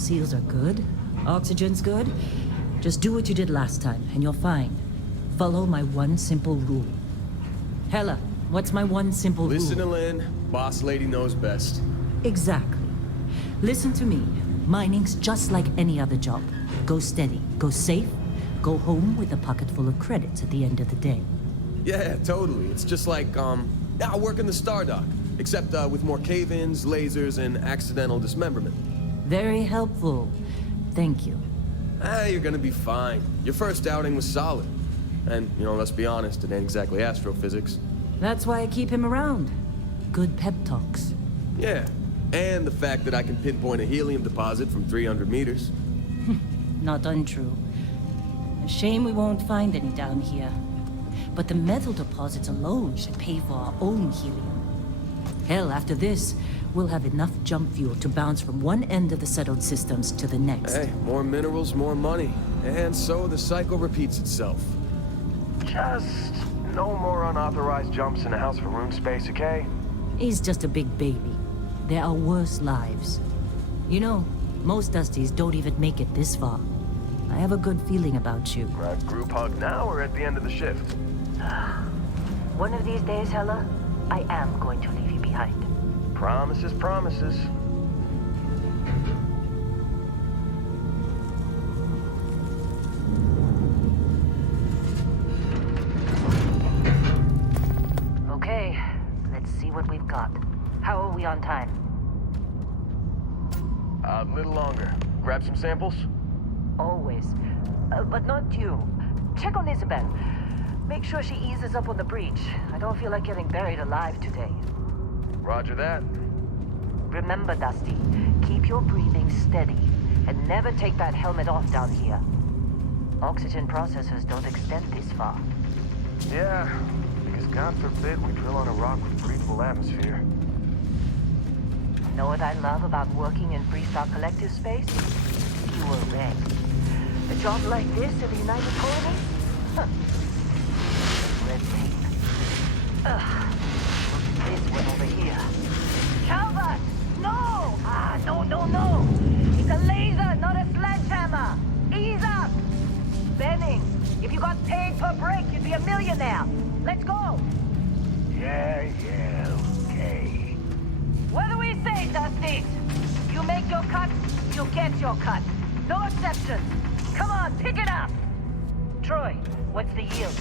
Seals are good. Oxygen's good. Just do what you did last time, and you're fine. Follow my one simple rule. Hella, what's my one simple rule? Listen to Lynn. Boss lady knows best. Exactly. Listen to me. Mining's just like any other job. Go steady, go safe, go home with a pocket full of credits at the end of the day. Yeah, totally. It's just like, I work in the Stardock. Except with more cave-ins, lasers, and accidental dismemberment. Very helpful. Thank you. You're gonna be fine. Your first outing was solid. And, let's be honest, it ain't exactly astrophysics. That's why I keep him around. Good pep talks. Yeah, and the fact that I can pinpoint a helium deposit from 300 meters. Not untrue. A shame we won't find any down here. But the metal deposits alone should pay for our own helium. Hell, after this, we'll have enough jump fuel to bounce from one end of the settled systems to the next. Hey, more minerals, more money. And so the cycle repeats itself. Just no more unauthorized jumps in the house for room space, okay? He's just a big baby. There are worse lives. You know, most Dusties don't even make it this far. I have a good feeling about you. Group hug now or at the end of the shift? One of these days, Hella, I am going to leave you behind. Promises, promises. Okay, let's see what we've got. How are we on time? A little longer. Grab some samples? Always. But not you. Check on Isabel. Make sure she eases up on the breach. I don't feel like getting buried alive today. Roger that. Remember, Dusty, keep your breathing steady and never take that helmet off down here. Oxygen processors don't extend this far. Yeah, because God forbid we drill on a rock with breathable atmosphere. Know what I love about working in Freestar Collective space? Fewer regs. A job like this in the United Colonies? Huh. Red tape. Ugh. Look at this one over here. Calvert! No! No! It's a laser, not a sledgehammer! Ease up! Benning, if you got paid per break, you'd be a millionaire. Let's go! Yeah, okay. What do we say, Dusties? You make your cut, you get your cut. No exceptions. Come on, pick it up! Troy, what's the yield?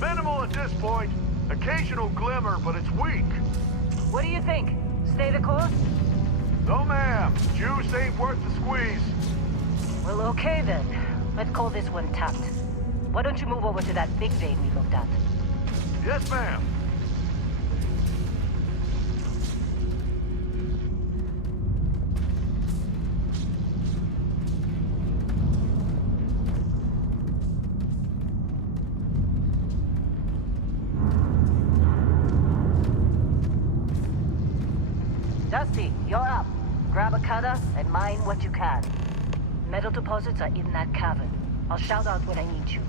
Minimal at this point. Occasional glimmer, but it's weak. What do you think? Stay the course? No, ma'am. Juice ain't worth the squeeze. Well, okay then. Let's call this one tapped. Why don't you move over to that big vein we looked at? Yes, ma'am. Dusty, you're up. Grab a cutter and mine what you can. Metal deposits are in that cavern. I'll shout out when I need you.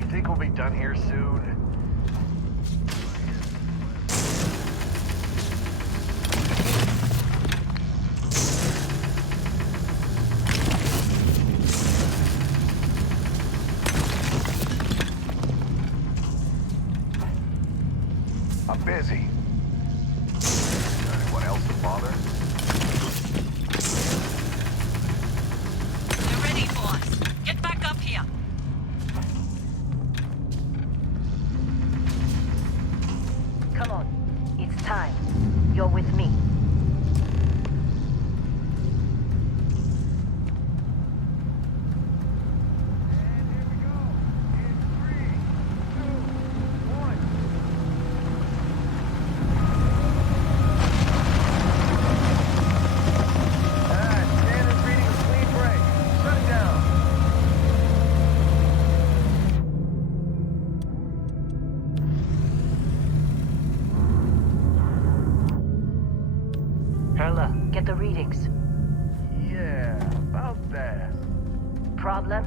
You think we'll be done here soon? I'm busy. Anyone else to bother? You're ready, boss. Get back up here. Come on. It's time. You're with me. Perla, get the readings. Yeah, about that. Problem?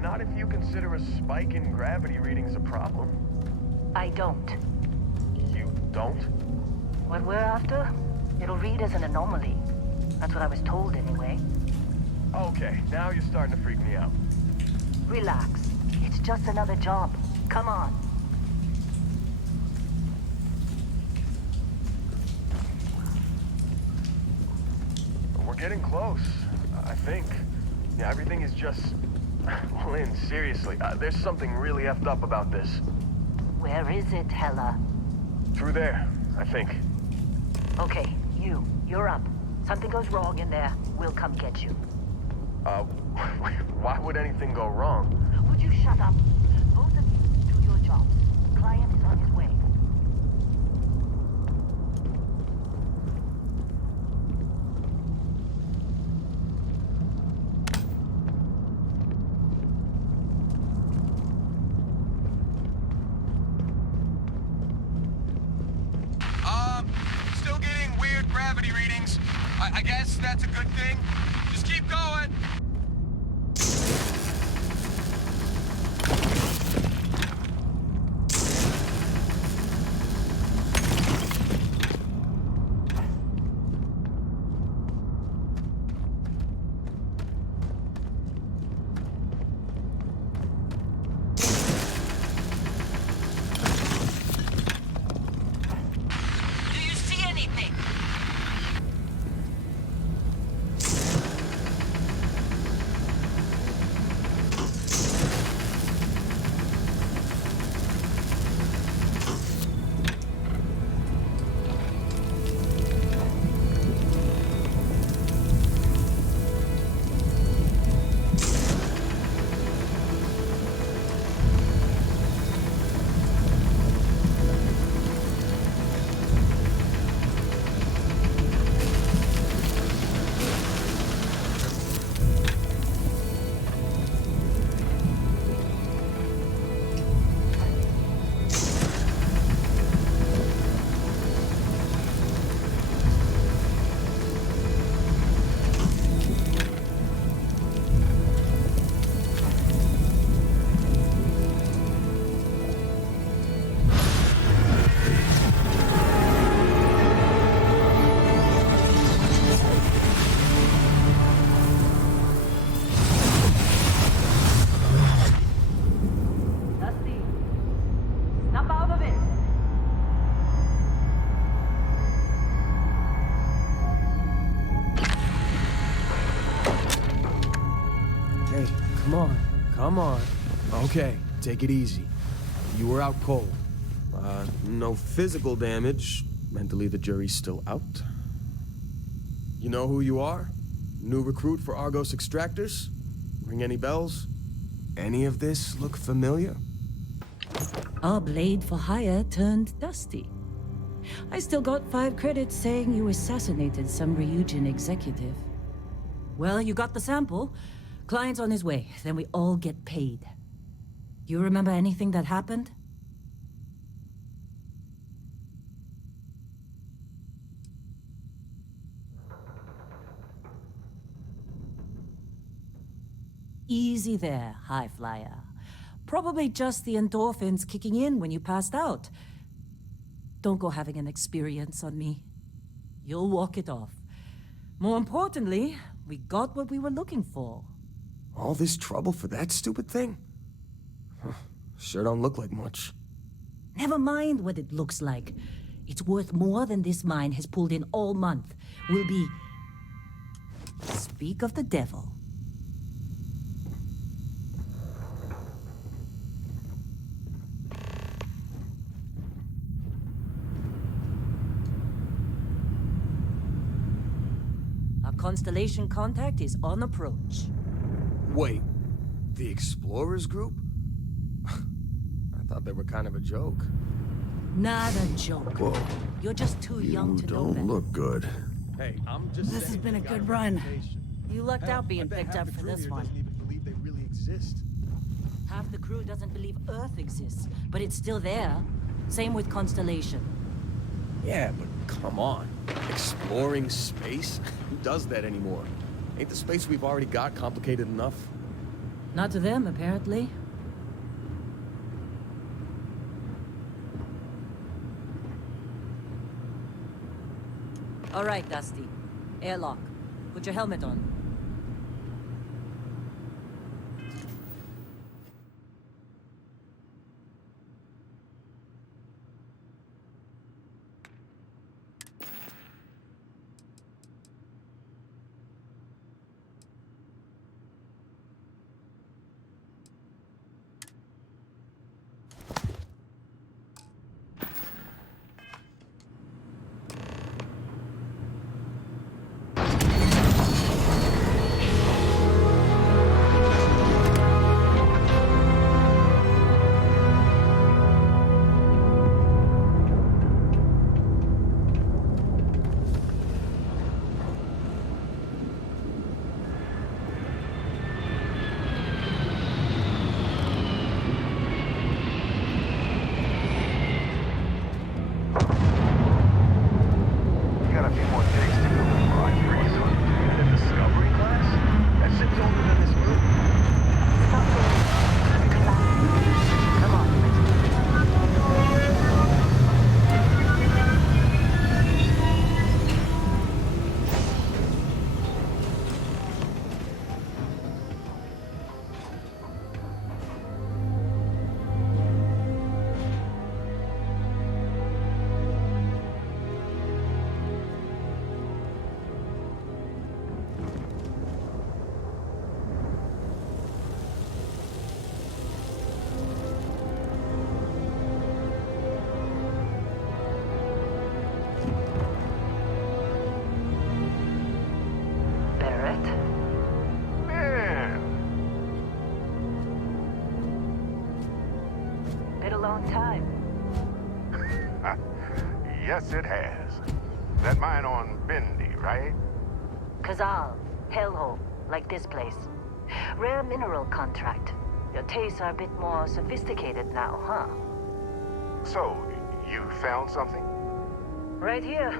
Not if you consider a spike in gravity readings a problem. I don't. You don't? What we're after, it'll read as an anomaly. That's what I was told anyway. Okay, now you're starting to freak me out. Relax. It's just another job. Come on. We're getting close, I think. Yeah, everything is just... Well, Lynn, seriously, there's something really effed up about this. Where is it, Hella? Through there, I think. Okay, you're up. Something goes wrong in there, we'll come get you. Why would anything go wrong? Would you shut up? Both of you do your jobs. Client is on his way. Still getting weird gravity readings. I guess that's a good thing. Just keep going. Do you see anything? Dusty, snap out of it. Hey, come on. Okay, take it easy. You were out cold. No physical damage. Mentally, the jury's still out. You know who you are? New recruit for Argos Extractors? Ring any bells? Any of this look familiar? Our blade for hire turned dusty. I still got 5 credits saying you assassinated some Ryujin executive. Well, you got the sample. Client's on his way, then we all get paid. You remember anything that happened? Easy there, high flyer. Probably just the endorphins kicking in when you passed out. Don't go having an experience on me. You'll walk it off. More importantly, we got what we were looking for. All this trouble for that stupid thing? Sure don't look like much. Never mind what it looks like. It's worth more than this mine has pulled in all month. We'll be... Speak of the devil. Our Constellation contact is on approach. Wait, the Explorers group? I thought they were kind of a joke. Not a joke. Whoa. You're just too young to know better. good. Hey, I'm just This has been a good run. You lucked out being picked up for this one. Doesn't even believe they really exist. Half the crew doesn't believe Earth exists, but it's still there. Same with Constellation. Yeah, but come on. Exploring space? Who does that anymore? Ain't the space we've already got complicated enough? Not to them, apparently. All right, Dusty. Airlock. Put your helmet on. You got a few more days to go before I freeze. In the Discovery class? That shit's older than this movie. Stop it. Relax. Come on, let's do it. Barrett? Man, Been a long time. Yes, it has. That mine on Bendy, right? Kazal, hellhole, like this place. Rare mineral contract. Your tastes are a bit more sophisticated now, huh? So, you found something? Right here.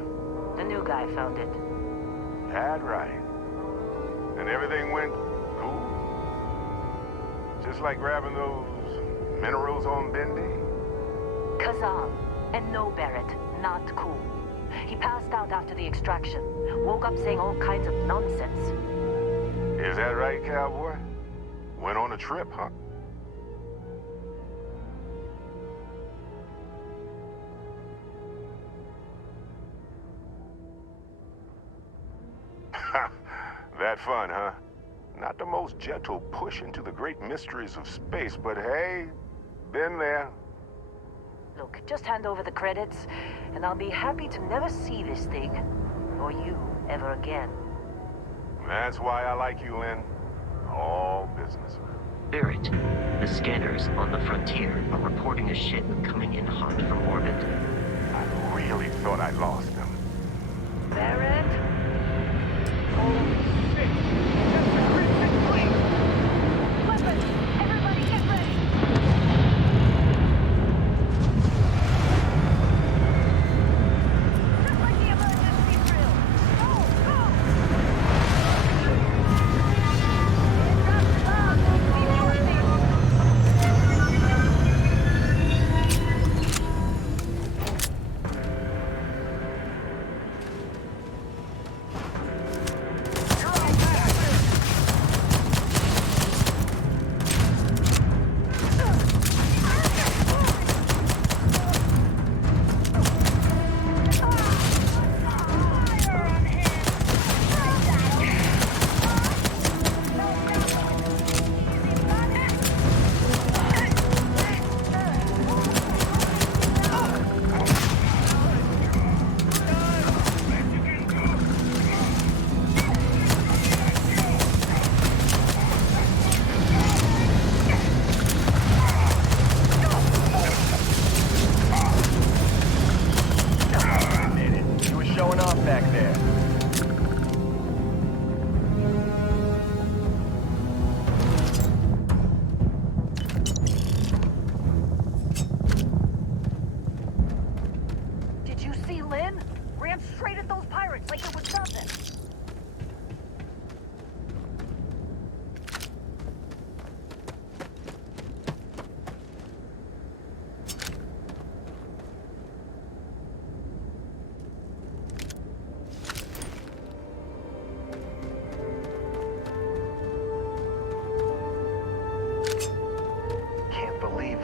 The new guy found it. That right. And everything went cool? Just like grabbing those minerals on Bendy? Kazal, and no Barrett, not cool. He passed out after the extraction. Woke up saying all kinds of nonsense. Is that right, cowboy? Went on a trip, huh? That fun, huh? Not the most gentle push into the great mysteries of space, but hey, been there. Look, just hand over the credits, and I'll be happy to never see this thing, or you, ever again. That's why I like you, Lynn. All business. Barrett, the scanners on the frontier are reporting a ship coming in hot from orbit. I really thought I lost them. Barrett? oh shit! That's the Christian fleet! Weapons! Everybody get ready! Just like the emergency drill! Go! Go! It's up loud! Keep your thing!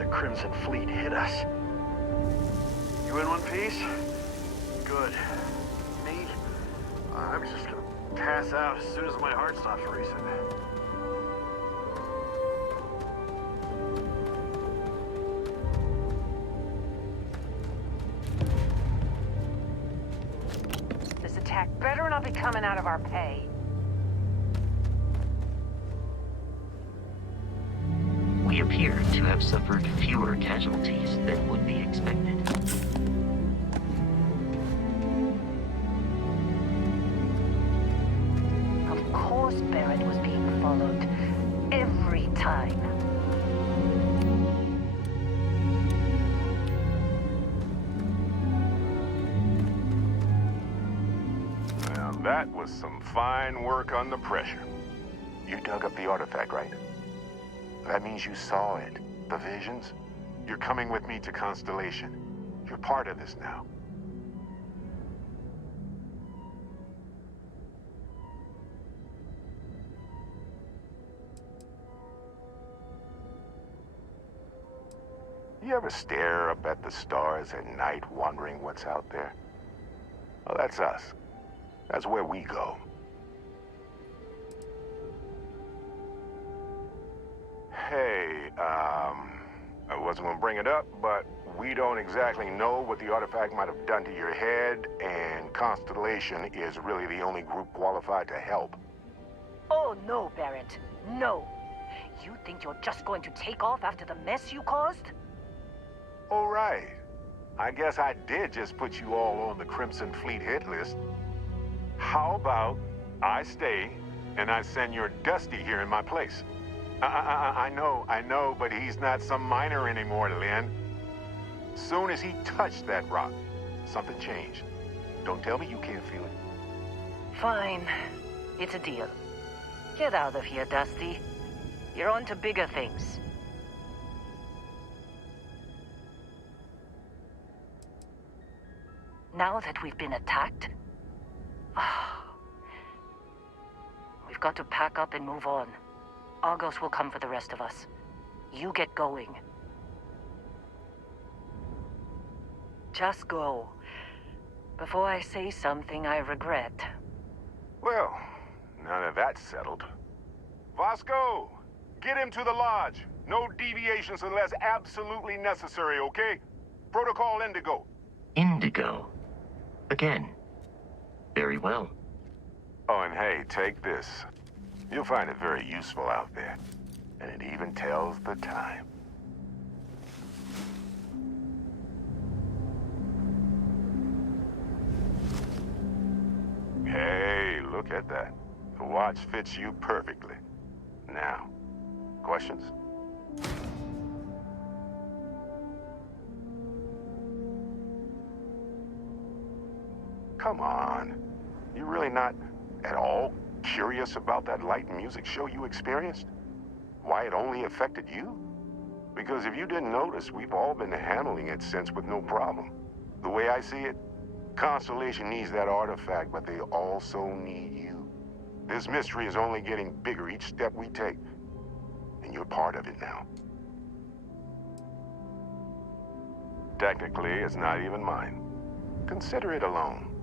that Crimson Fleet hit us. You in one piece? Good. Me? I'm just gonna pass out as soon as my heart stops racing. This attack better not be coming out of our pay. We appear to have suffered fewer casualties than would be expected. Of course Barrett was being followed. Every time. Well, that was some fine work under pressure. You dug up the artifact, right? That means you saw it. The visions? You're coming with me to Constellation. You're part of this now. You ever stare up at the stars at night wondering what's out there? Well, that's us. That's where we go. Hey, I wasn't gonna bring it up, but we don't exactly know what the artifact might have done to your head, and Constellation is really the only group qualified to help. Oh no, Barrett. No. You think you're just going to take off after the mess you caused? All right. I guess I did just put you all on the Crimson Fleet hit list. How about I stay and I send your Dusty here in my place? I know, but he's not some miner anymore, Lynn. Soon as he touched that rock, something changed. Don't tell me you can't feel it. Fine. It's a deal. Get out of here, Dusty. You're on to bigger things. Now that we've been attacked, we've got to pack up and move on. Argos will come for the rest of us. You get going. Just go. Before I say something I regret. Well, now that that's settled. Vasco, get him to the lodge. No deviations unless absolutely necessary, okay? Protocol Indigo. Indigo. Again. Very well. Oh, and hey, take this. You'll find it very useful out there. And it even tells the time. Hey, look at that. The watch fits you perfectly. Now, questions? Come on. You really not at all curious about that light and music show you experienced? Why it only affected you? Because if you didn't notice, we've all been handling it since with no problem. The way I see it, Constellation needs that artifact, but they also need you. This mystery is only getting bigger each step we take, and you're part of it now. Technically, it's not even mine. Consider it alone.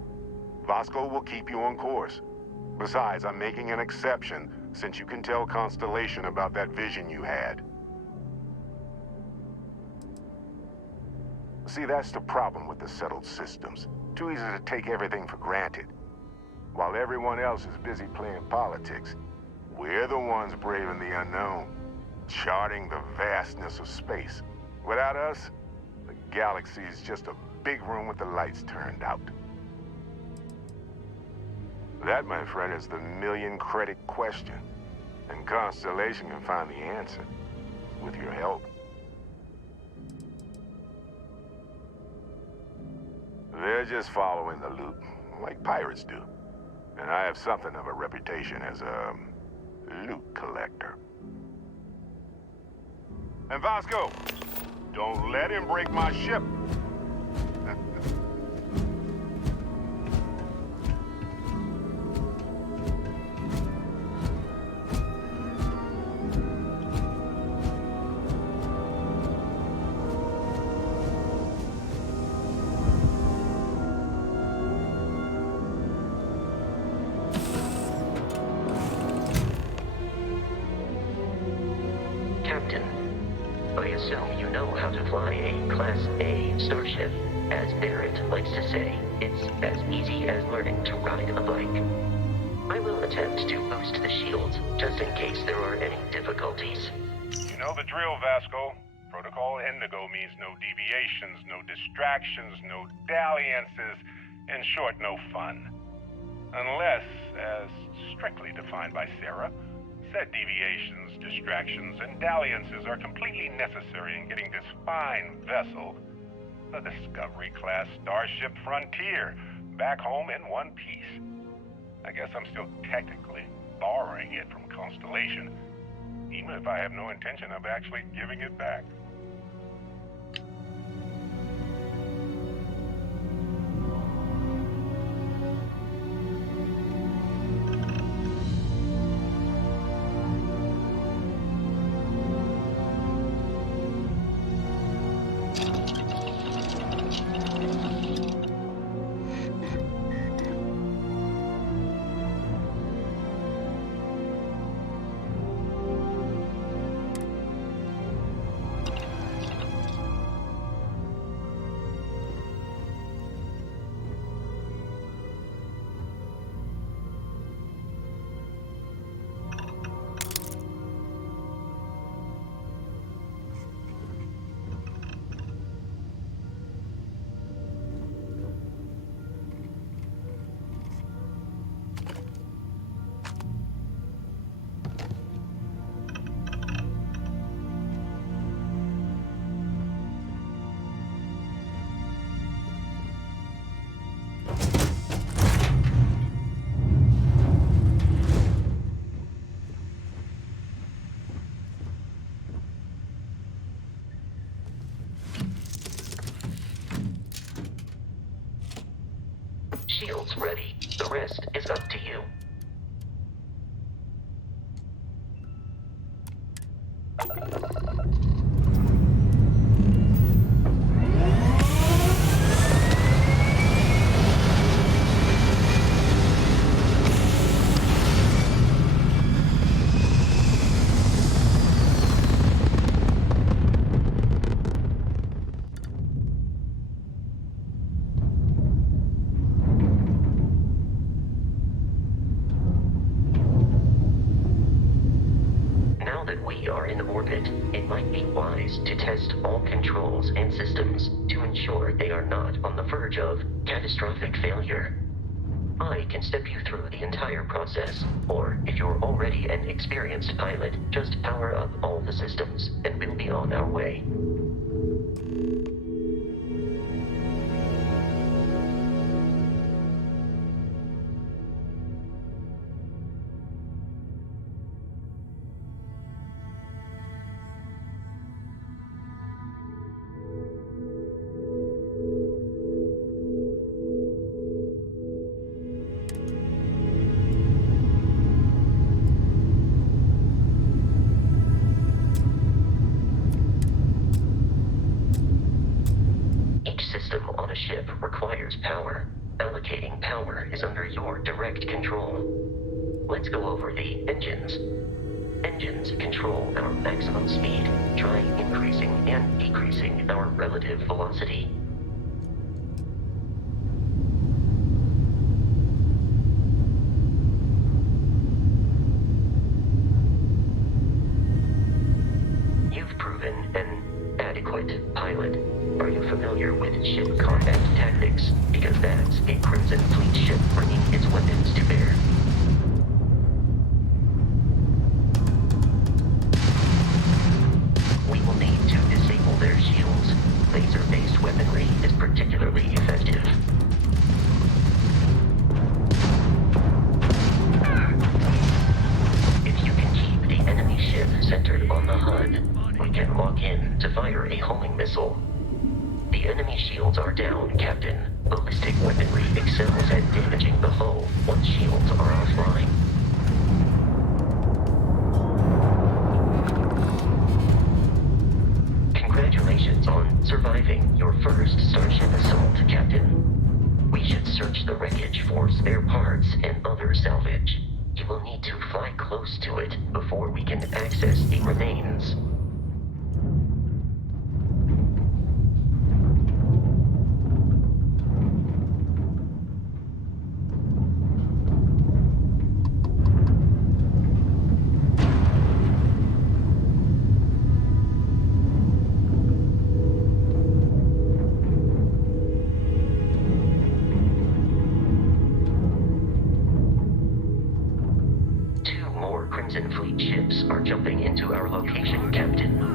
Vasco will keep you on course. Besides, I'm making an exception since you can tell Constellation about that vision you had. See, that's the problem with the settled systems. Too easy to take everything for granted. While everyone else is busy playing politics, we're the ones braving the unknown, charting the vastness of space. Without us, the galaxy is just a big room with the lights turned out. That, my friend, is the million-credit question. And Constellation can find the answer, with your help. They're just following the loot, like pirates do. And I have something of a reputation as a loot collector. And Vasco, don't let him break my ship. I assume you know how to fly a Class A starship. As Barrett likes to say, it's as easy as learning to ride a bike. I will attempt to boost the shields, just in case there are any difficulties. You know the drill, Vasco. Protocol Indigo means no deviations, no distractions, no dalliances, in short, no fun. Unless, as strictly defined by Sarah, said deviations, distractions, and dalliances are completely necessary in getting this fine vessel, the Discovery-class Starship Frontier, back home in one piece. I guess I'm still technically borrowing it from Constellation, even if I have no intention of actually giving it back. Shields ready. The rest is up to you. It might be wise to test all controls and systems to ensure they are not on the verge of catastrophic failure. I can step you through the entire process, or if you're already an experienced pilot, just power up all the systems, and we'll be on our way. Ship requires power. Allocating power is under your direct control. Let's go over the engines. Engines control our maximum speed. Try increasing and decreasing our relative velocity. You've proven an adequate pilot. Are you familiar with ship combat tactics? Because that's a Crimson Fleet ship bringing its weapons to bear. We will need to disable their shields. Laser-based weaponry is particularly effective. If you can keep the enemy ship centered on the HUD, we can lock in to fire a homing missile. The enemy shields are down, Captain. Ballistic weaponry excels at damaging the hull once shields are offline. Congratulations on surviving your first Starship assault, Captain. We should search the wreckage for spare parts and other salvage. You will need to fly close to it before we can access the remains. Crimson Fleet ships are jumping into our location, Captain.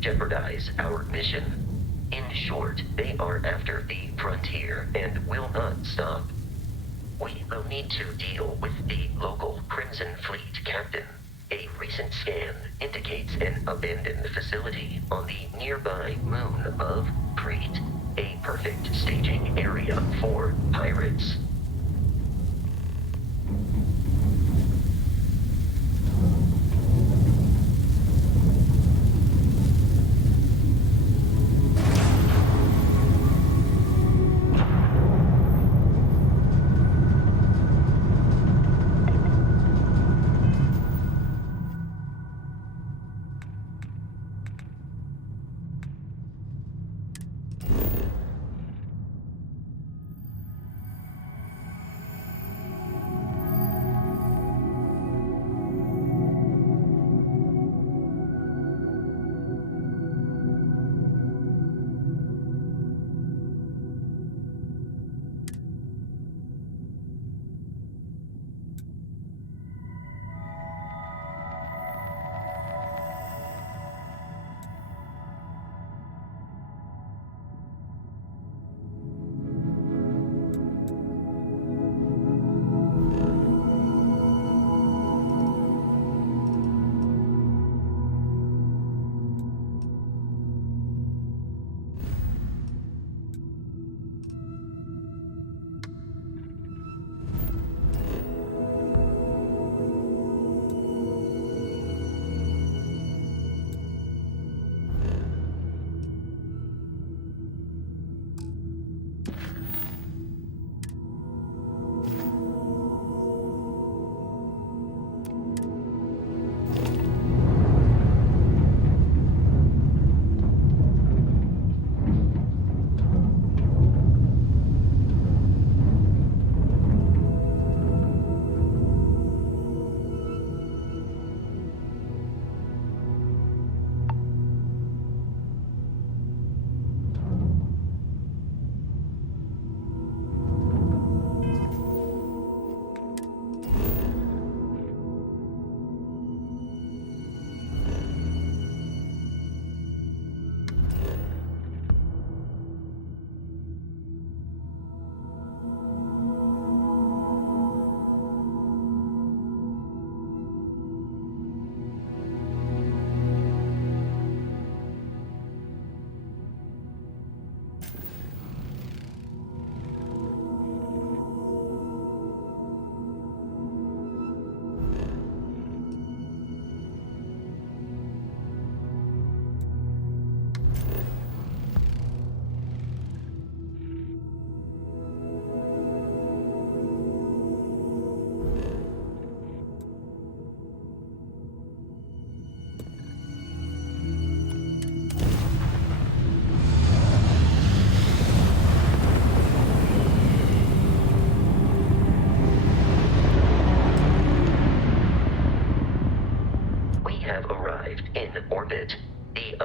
Jeopardize our mission. In short, they are after the frontier and will not stop. We will need to deal with the local Crimson Fleet captain. A recent scan indicates an abandoned facility on the nearby moon of Crete, a perfect staging area for pirates.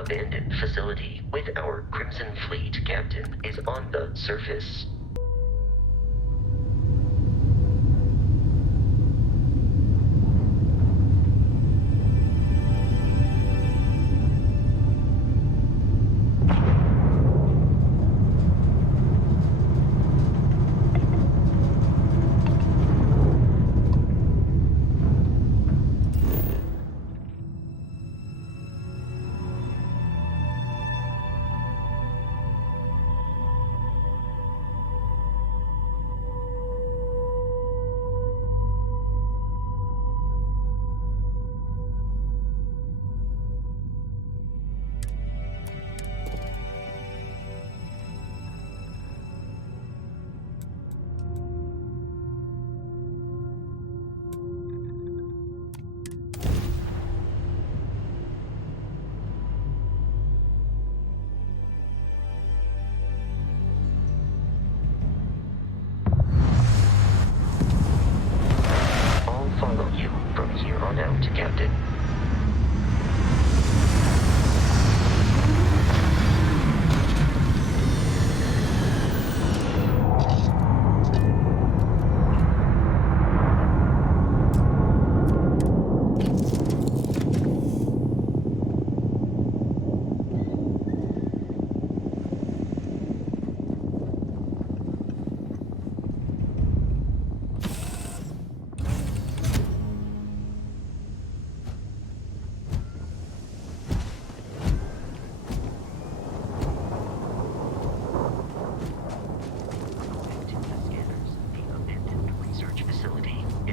abandoned facility with our Crimson Fleet captain is on the surface.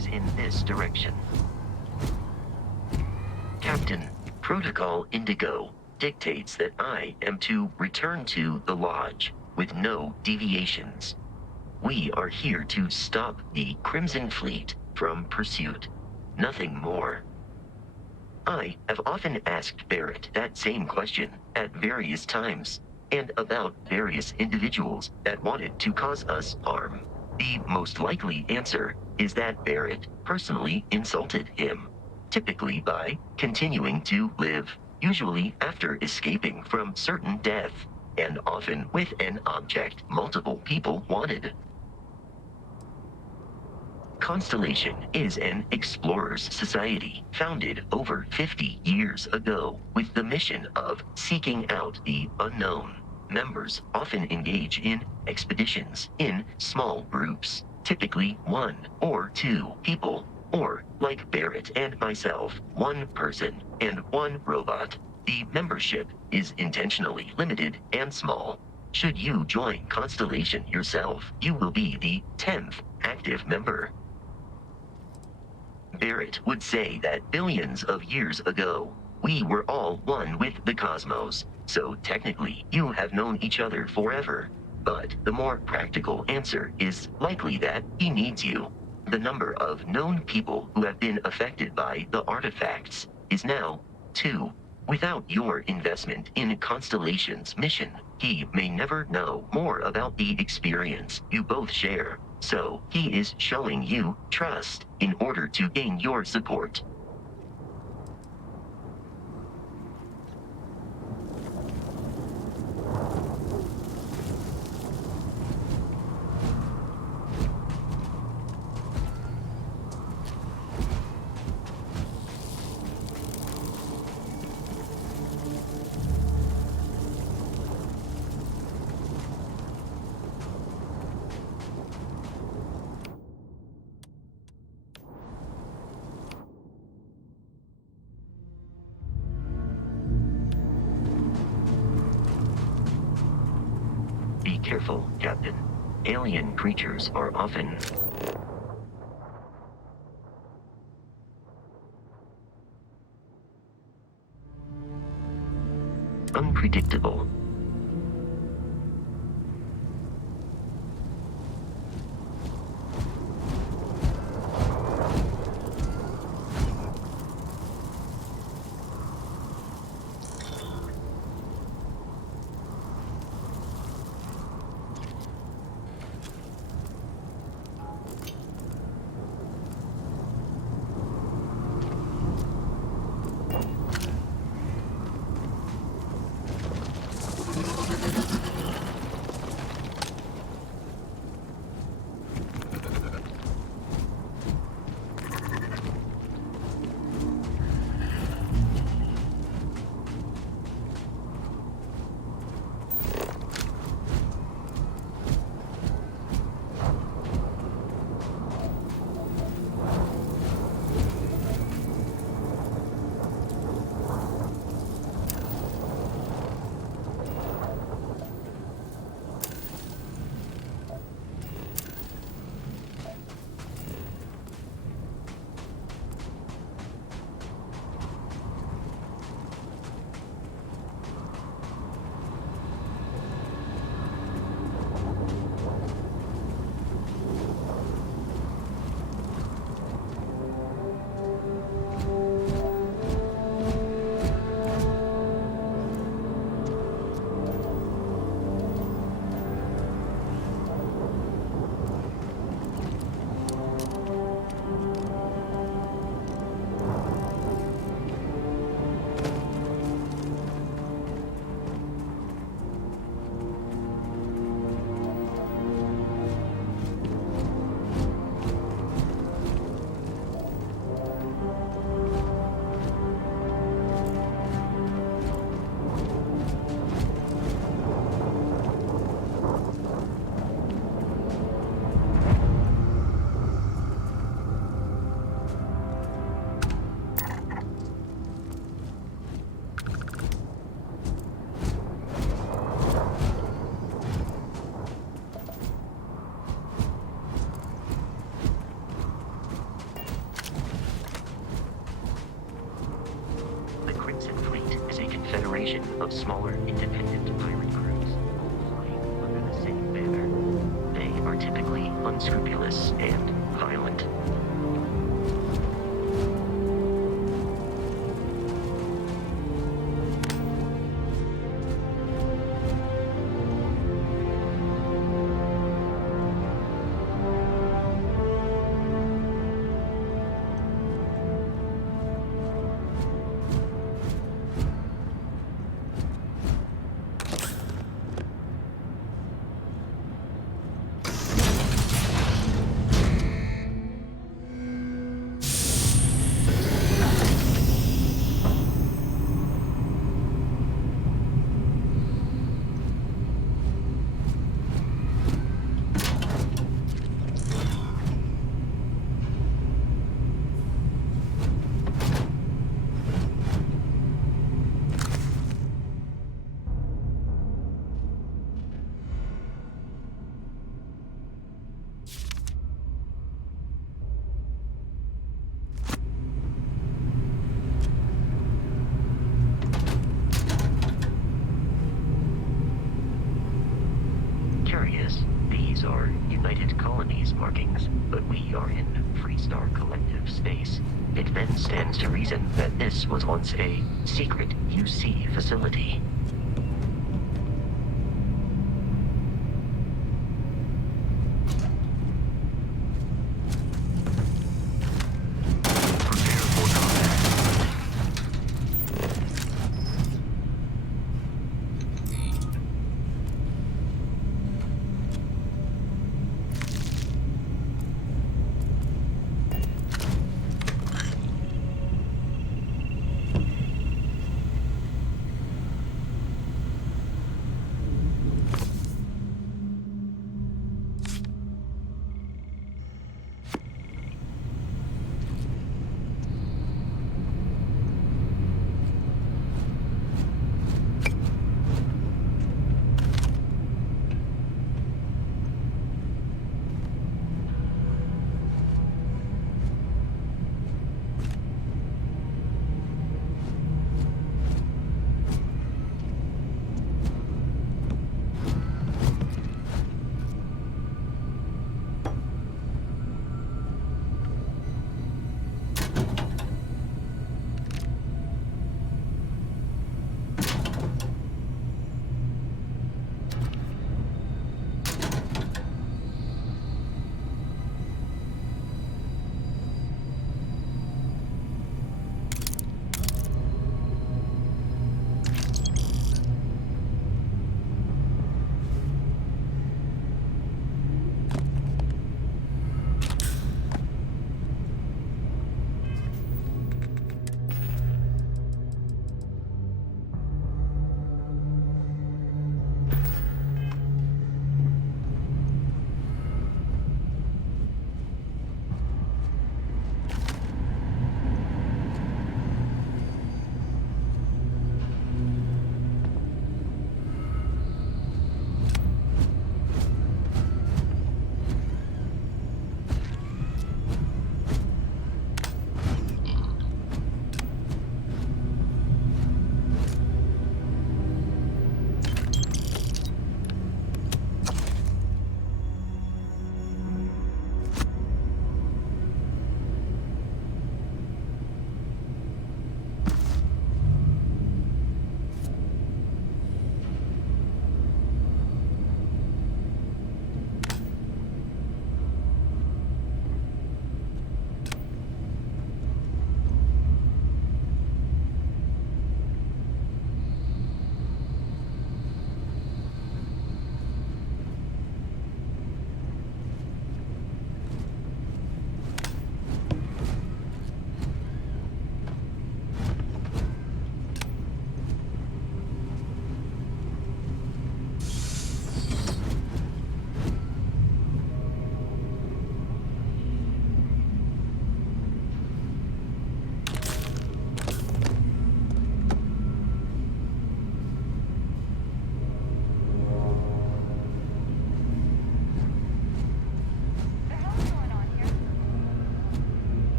is in this direction. Captain, Protocol Indigo dictates that I am to return to the Lodge with no deviations. We are here to stop the Crimson Fleet from pursuit. Nothing more. I have often asked Barrett that same question at various times, and about various individuals that wanted to cause us harm. The most likely answer is that Barrett personally insulted him, typically by continuing to live, usually after escaping from certain death, and often with an object multiple people wanted. Constellation is an explorers' society founded over 50 years ago with the mission of seeking out the unknown. Members often engage in expeditions in small groups, typically 1 or 2 people, or, like Barrett and myself, 1 person and 1 robot. The membership is intentionally limited and small. Should you join Constellation yourself, you will be the 10th active member. Barrett would say that billions of years ago, we were all one with the cosmos, so technically you have known each other forever. But the more practical answer is likely that he needs you. The number of known people who have been affected by the artifacts is now 2. Without your investment in Constellation's mission, he may never know more about the experience you both share. So he is showing you trust in order to gain your support. Be careful, Captain. Alien creatures are often unpredictable. proliferation of smaller, independent pirate crews, flying under the same banner. They are typically unscrupulous and violent. These are United Colonies markings, but we are in Freestar Collective space. It then stands to reason that this was once a secret UC facility.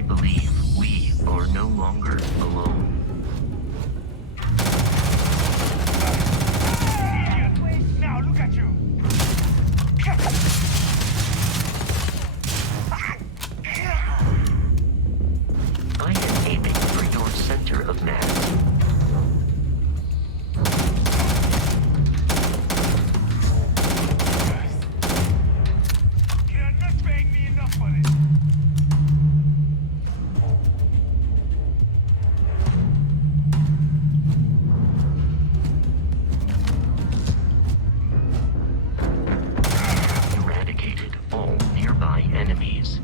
I believe we are no longer alone. Now look at you! I am aiming for your center of mass. You're not paying me enough for this. Eradicated all nearby enemies.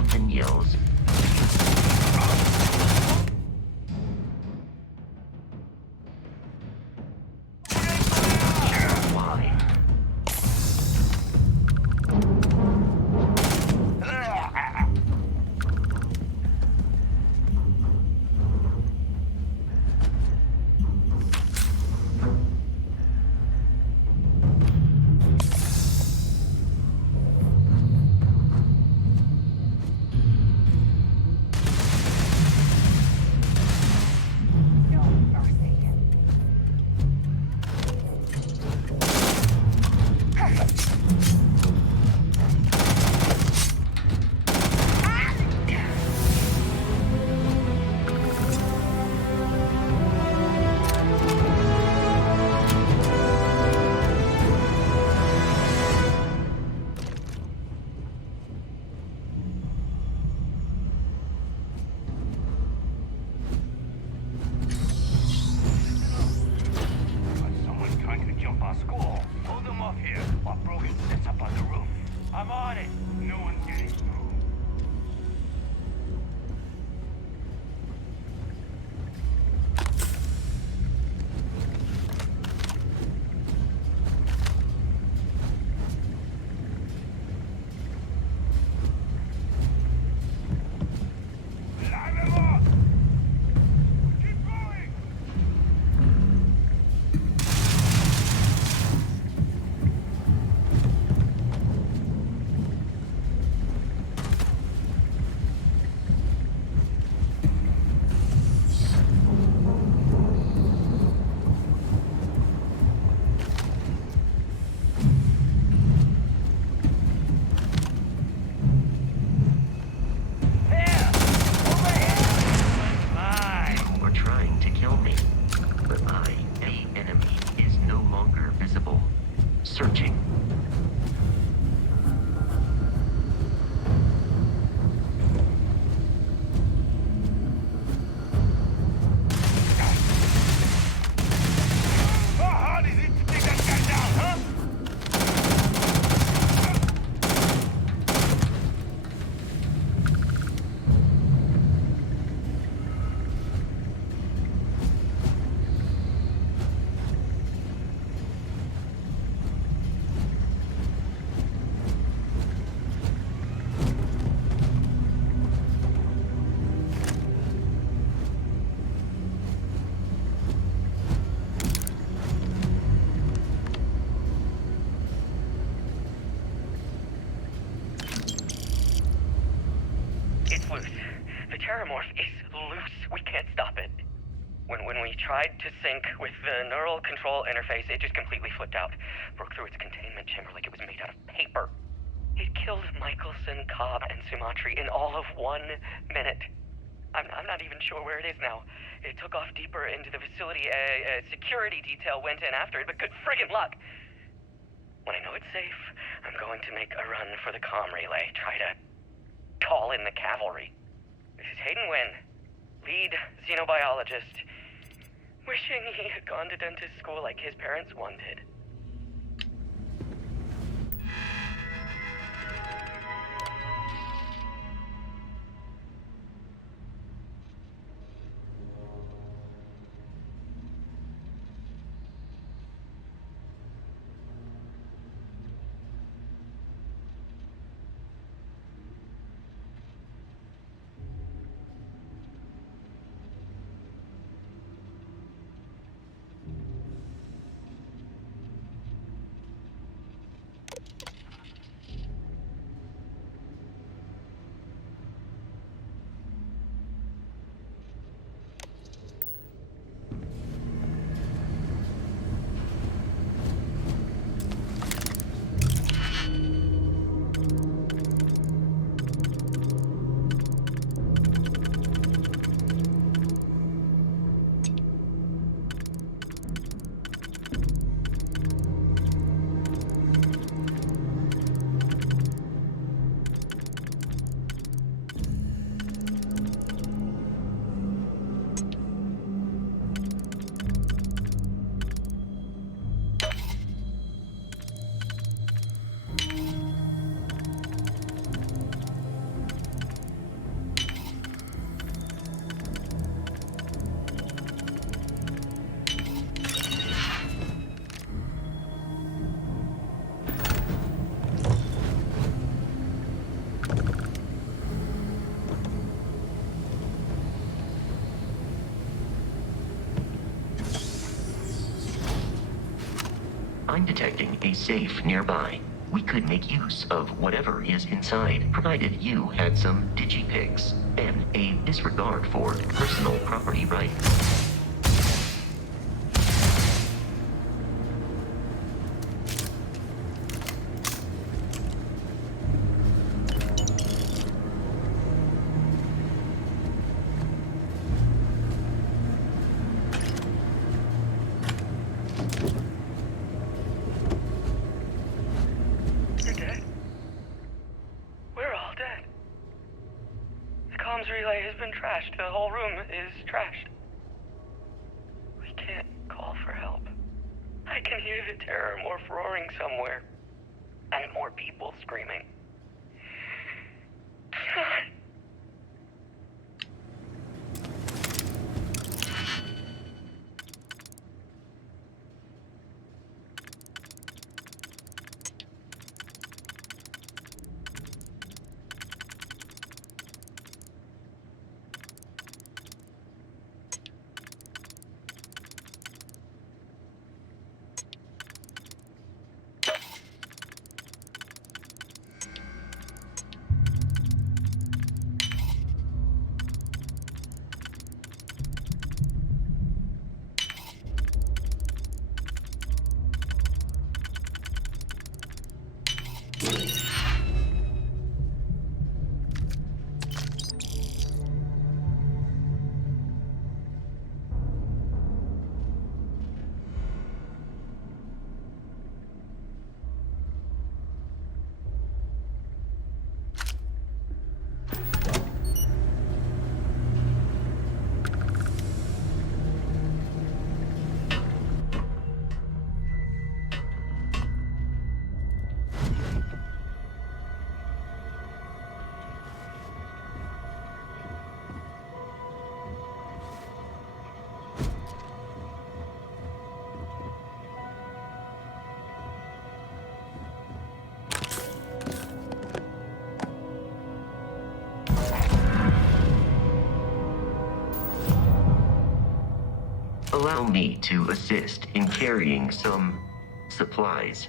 often yells. Why? Someone's trying to jump our school. Hold them off here while Brogan sets up on the roof. I'm on it. No one's getting through. Keep going! Here! Over here! Mine! Or trying to kill me. But the enemy, is no longer visible. Searching. How hard is it to take that guy down, huh? It's loose. The Terramorph is loose. We can't stop it. When we tried to sync with the neural control interface, it just completely flipped out. Broke through its containment chamber like it was made out of paper. It killed Michelson, Cobb, and Sumatri in all of 1 minute. I'm not even sure where it is now. It took off deeper into the facility. A security detail went in after it, but good friggin' luck. When I know it's safe, I'm going to make a run for the comm relay. Try to call in the cavalry. This is Hayden Wynn, lead xenobiologist. Wishing he had gone to dentist school like his parents wanted. I'm detecting a safe nearby. We could make use of whatever is inside, provided you had some digipics and a disregard for personal property rights. You're dead. We're all dead. The comms relay has been trashed. The whole room is trashed. We can't call for help. I can hear the terror morph roaring somewhere. And more people screaming. God. Allow me to assist in carrying some supplies.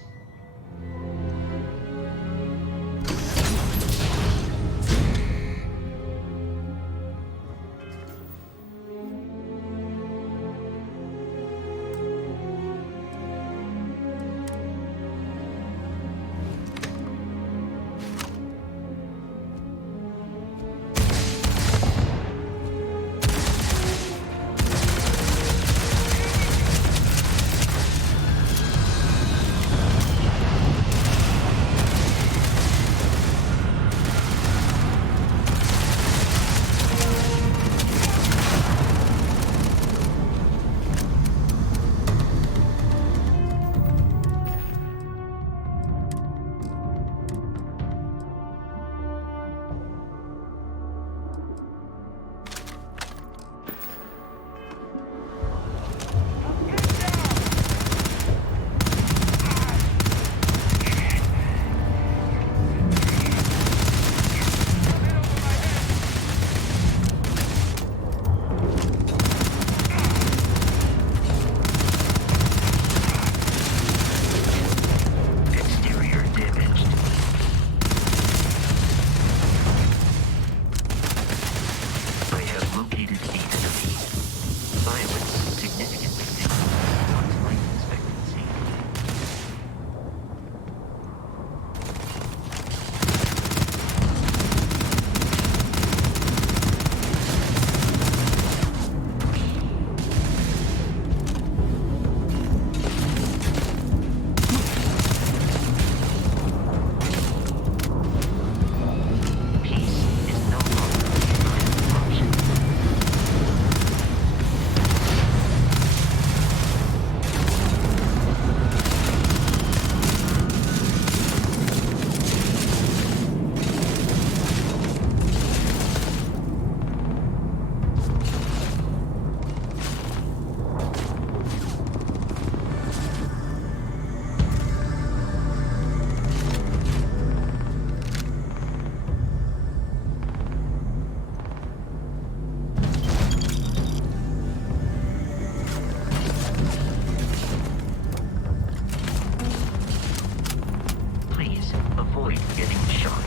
avoid getting shot.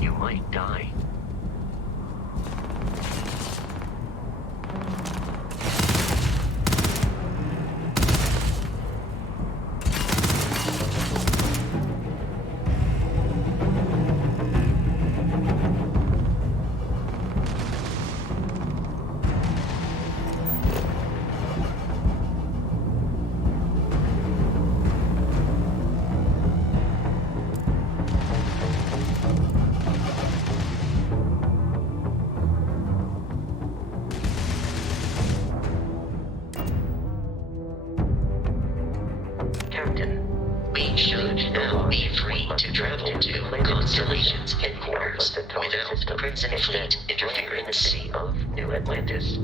You might die. We should now be free to travel to Constellation's headquarters without Crimson Fleet interfering in the city of New Atlantis.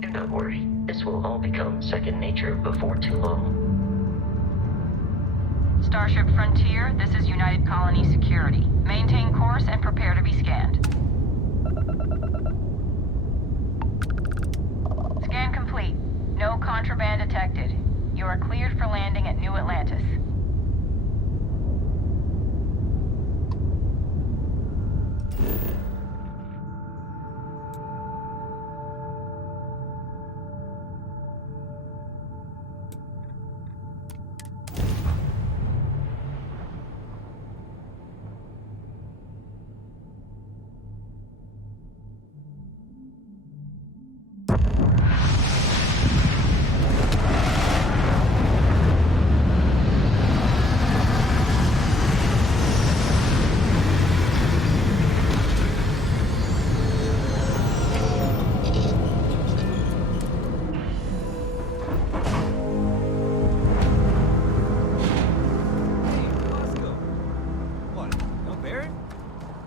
Do not worry, this will all become second nature before too long. Starship Frontier, this is United Colony Security. Maintain course and prepare to be scanned. Scan complete. No contraband detected. You are cleared for landing at New Atlantis.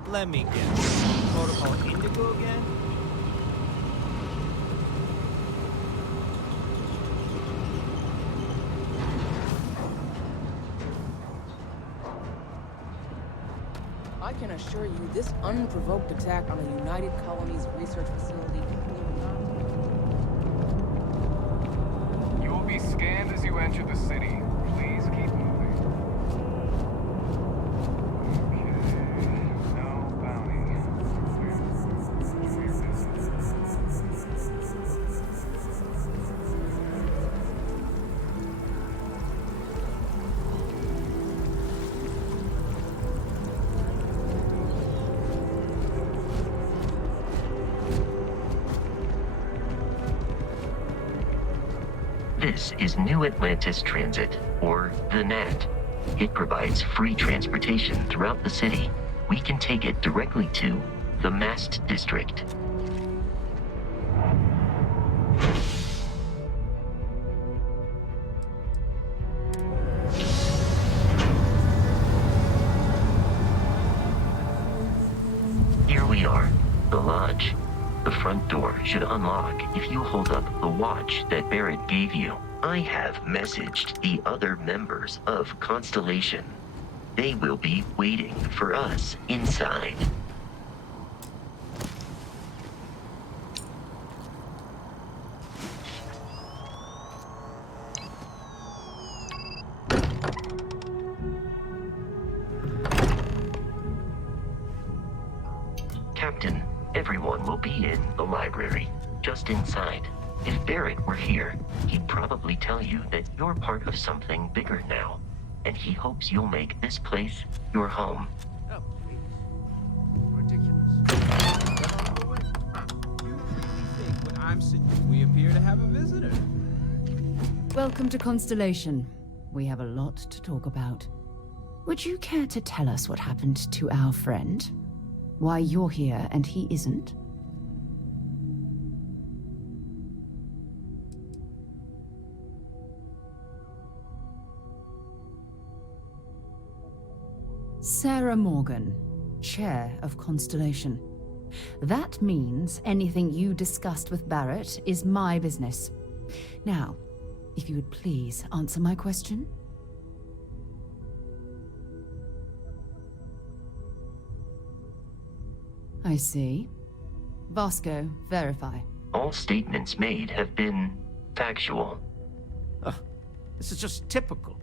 Let me guess. Protocol Indigo again? I can assure you, this unprovoked attack on a United Colonies research facility will not... You will be scanned as you enter the city. Please keep moving. This is New Atlantis Transit, or the NAT. It provides free transportation throughout the city. We can take it directly to the Mast District. Here we are, the lodge. The front door should unlock if you hold up the watch that Barrett gave you. I have messaged the other members of Constellation. They will be waiting for us inside. Captain, everyone will be in the library, just inside. If Barrett were here, he'd probably tell you that you're part of something bigger now, and he hopes you'll make this place your home. Oh, ridiculous. You really think what I'm saying? We appear to have a visitor. Welcome to Constellation. We have a lot to talk about. Would you care to tell us what happened to our friend? Why you're here and he isn't? Sarah Morgan, Chair of Constellation. That means anything you discussed with Barrett is my business. Now, if you would please answer my question. I see. Vasco, verify. All statements made have been factual. This is just typical.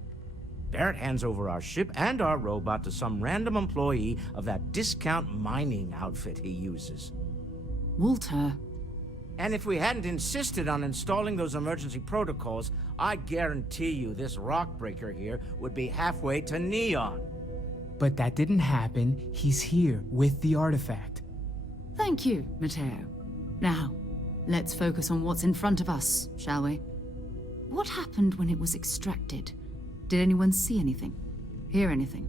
Barrett hands over our ship and our robot to some random employee of that discount mining outfit he uses. Walter. And if we hadn't insisted on installing those emergency protocols, I guarantee you this rock breaker here would be halfway to Neon. But that didn't happen. He's here with the artifact. Thank you, Matteo. Now, let's focus on what's in front of us, shall we? What happened when it was extracted? Did anyone see anything? Hear anything?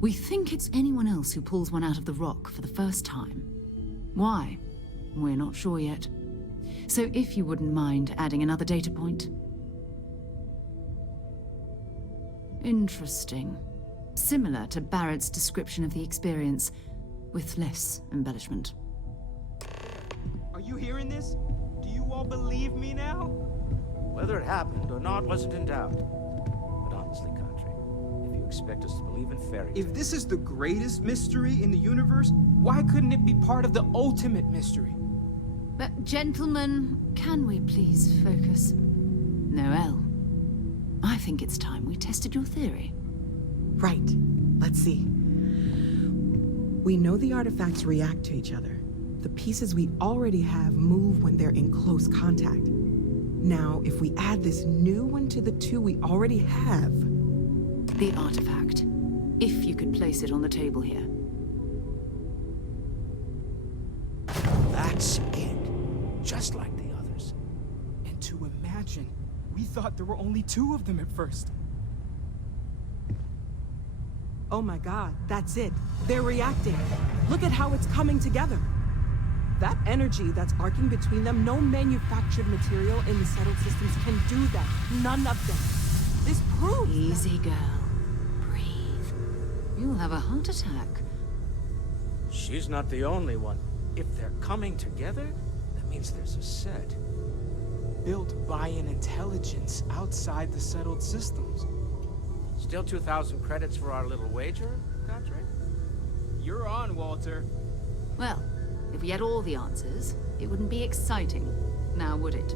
We think it's anyone else who pulls one out of the rock for the first time. Why? We're not sure yet. So if you wouldn't mind adding another data point. Interesting. Similar to Barrett's description of the experience, with less embellishment. Are you hearing this? Do you all believe me now? Whether it happened or not wasn't in doubt. But honestly, Country, if you expect us to believe in fairy tales... If this is the greatest mystery in the universe, why couldn't it be part of the ultimate mystery? But gentlemen, can we please focus? Noel, I think it's time we tested your theory. Right. Let's see. We know the artifacts react to each other. The pieces we already have move when they're in close contact. Now, if we add this new one to the two we already have... The artifact. If you could place it on the table here. That's it. Just like the others. And to imagine, we thought there were only 2 of them at first. Oh my god, that's it. They're reacting. Look at how it's coming together. That energy that's arcing between them, no manufactured material in the settled systems can do that. None of them. This proves... Easy, girl. Breathe. You'll have a heart attack. She's not the only one. If they're coming together, that means there's a set. Built by an intelligence outside the settled systems. Still 2,000 credits for our little wager, Country? You're on, Walter. Well, if we had all the answers, it wouldn't be exciting, now would it?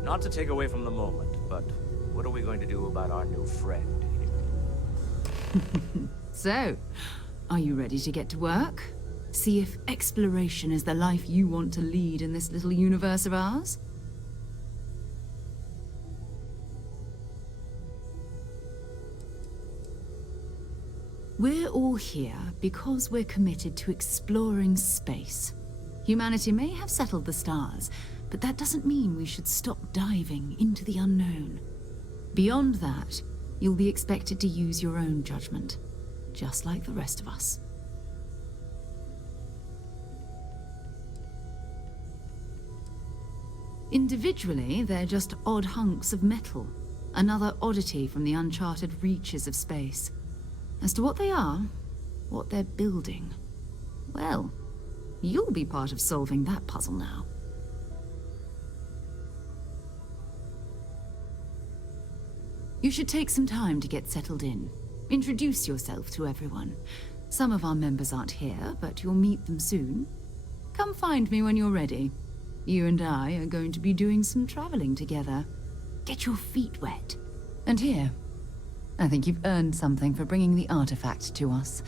Not to take away from the moment, but what are we going to do about our new friend here? So, are you ready to get to work? See if exploration is the life you want to lead in this little universe of ours? We're all here because we're committed to exploring space. Humanity may have settled the stars, but that doesn't mean we should stop diving into the unknown. Beyond that, you'll be expected to use your own judgment, just like the rest of us. Individually, they're just odd hunks of metal, another oddity from the uncharted reaches of space. As to what they are, what they're building, well, you'll be part of solving that puzzle now. You should take some time to get settled in. Introduce yourself to everyone. Some of our members aren't here, but you'll meet them soon. Come find me when you're ready. You and I are going to be doing some traveling together. Get your feet wet. And here, I think you've earned something for bringing the artifact to us.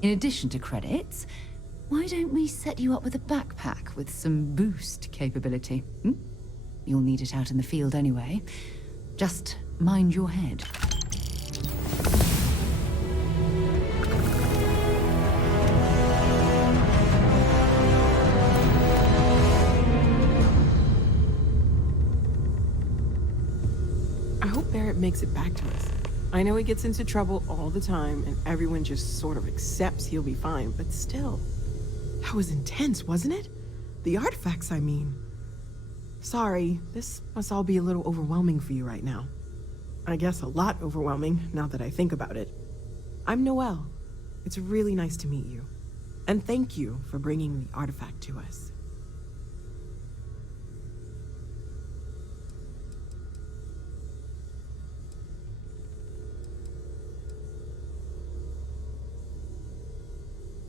In addition to credits, why don't we set you up with a backpack with some boost capability? You'll need it out in the field anyway. Just mind your head. I hope Barrett makes it back to us. I know he gets into trouble all the time, and everyone just sort of accepts he'll be fine, but still. That was intense, wasn't it? The artifacts, I mean. Sorry, this must all be a little overwhelming for you right now. I guess a lot overwhelming, now that I think about it. I'm Noelle. It's really nice to meet you. And thank you for bringing the artifact to us.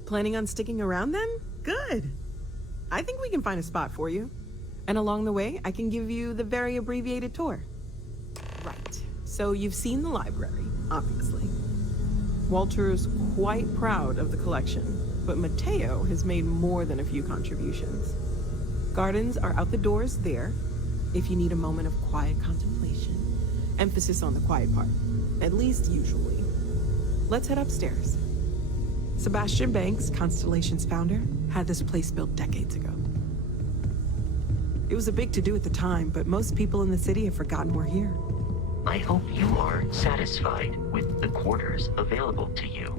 Planning on sticking around then? Good. I think we can find a spot for you. And along the way, I can give you the very abbreviated tour. Right. So you've seen the library, obviously. Walter's quite proud of the collection, but Mateo has made more than a few contributions. Gardens are out the doors there, if you need a moment of quiet contemplation. Emphasis on the quiet part, at least usually. Let's head upstairs. Sebastian Banks, Constellation's founder, had this place built decades ago. It was a big to-do at the time, but most people in the city have forgotten we're here. I hope you are satisfied with the quarters available to you.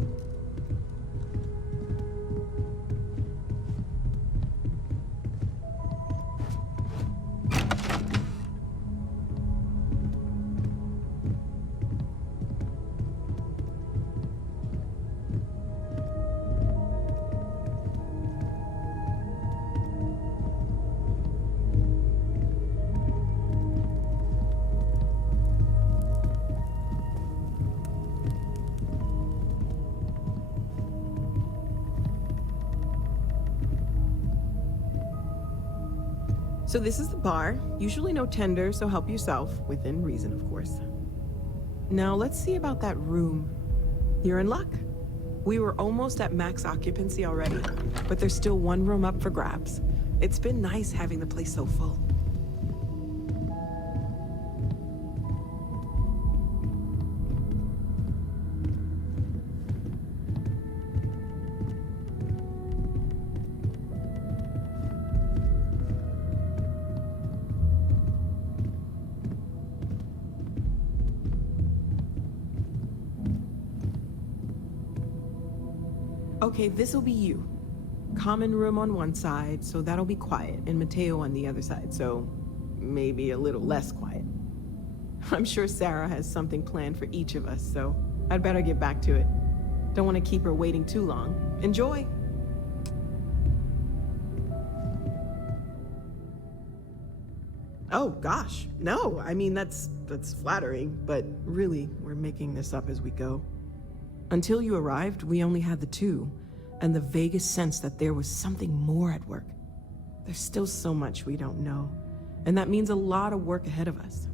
So this is the bar. Usually no tender, so help yourself, within reason, of course. Now let's see about that room. You're in luck. We were almost at max occupancy already, but there's still one room up for grabs. It's been nice having the place so full. Okay, this'll be you. Common room on one side, so that'll be quiet, and Mateo on the other side, so maybe a little less quiet. I'm sure Sarah has something planned for each of us, so I'd better get back to it. Don't want to keep her waiting too long. Enjoy! Oh, gosh, no, I mean, that's flattering, but really, we're making this up as we go. Until you arrived, we only had the two, and the vaguest sense that there was something more at work. There's still so much we don't know, and that means a lot of work ahead of us.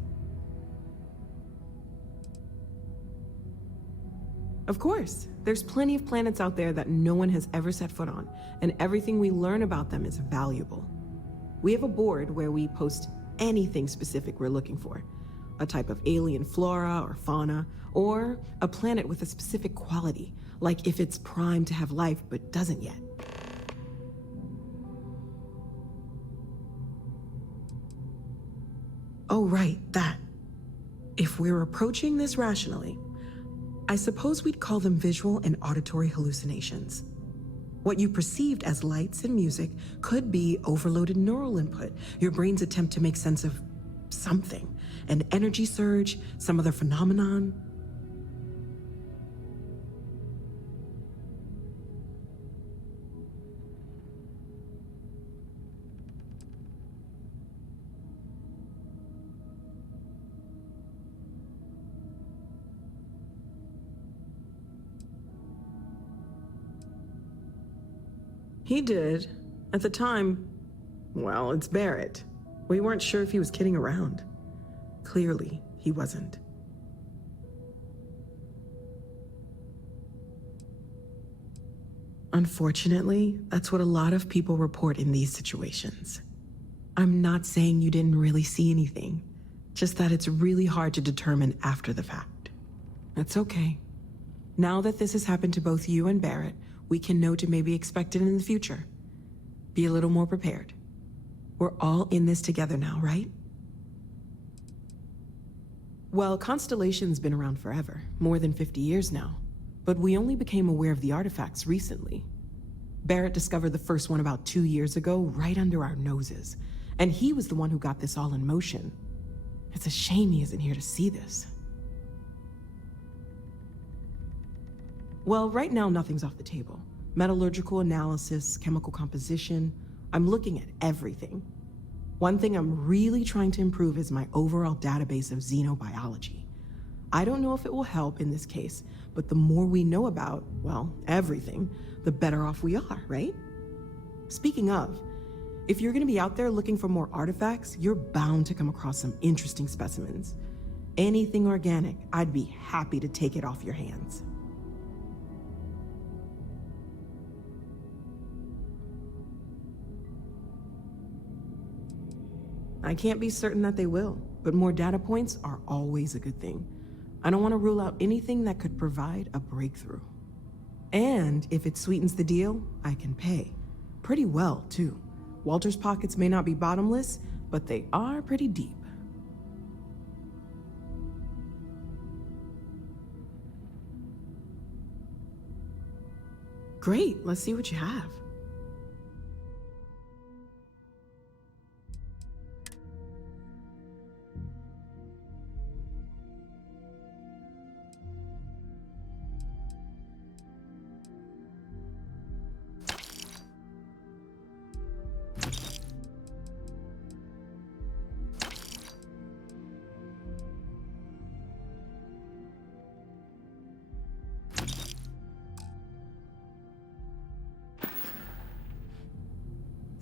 Of course, there's plenty of planets out there that no one has ever set foot on, and everything we learn about them is valuable. We have a board where we post anything specific we're looking for. A type of alien flora or fauna, or a planet with a specific quality, like if it's primed to have life but doesn't yet. Oh, right, that. If we're approaching this rationally, I suppose we'd call them visual and auditory hallucinations. What you perceived as lights and music could be overloaded neural input, your brain's attempt to make sense of something. An energy surge, some other phenomenon. He did. At the time, well, it's Barrett. We weren't sure if he was kidding around. Clearly, he wasn't. Unfortunately, that's what a lot of people report in these situations. I'm not saying you didn't really see anything, just that it's really hard to determine after the fact. That's okay. Now that this has happened to both you and Barrett, we can know to maybe expect it in the future. Be a little more prepared. We're all in this together now, right? Well, Constellation's been around forever, more than 50 years now. But we only became aware of the artifacts recently. Barrett discovered the first one about 2 years ago, right under our noses. And he was the one who got this all in motion. It's a shame he isn't here to see this. Well, right now nothing's off the table. Metallurgical analysis, chemical composition, I'm looking at everything. One thing I'm really trying to improve is my overall database of xenobiology. I don't know if it will help in this case, but the more we know about, well, everything, the better off we are, right? Speaking of, if you're gonna be out there looking for more artifacts, you're bound to come across some interesting specimens. Anything organic, I'd be happy to take it off your hands. I can't be certain that they will, but more data points are always a good thing. I don't want to rule out anything that could provide a breakthrough. And if it sweetens the deal, I can pay. Pretty well, too. Walter's pockets may not be bottomless, but they are pretty deep. Great, let's see what you have.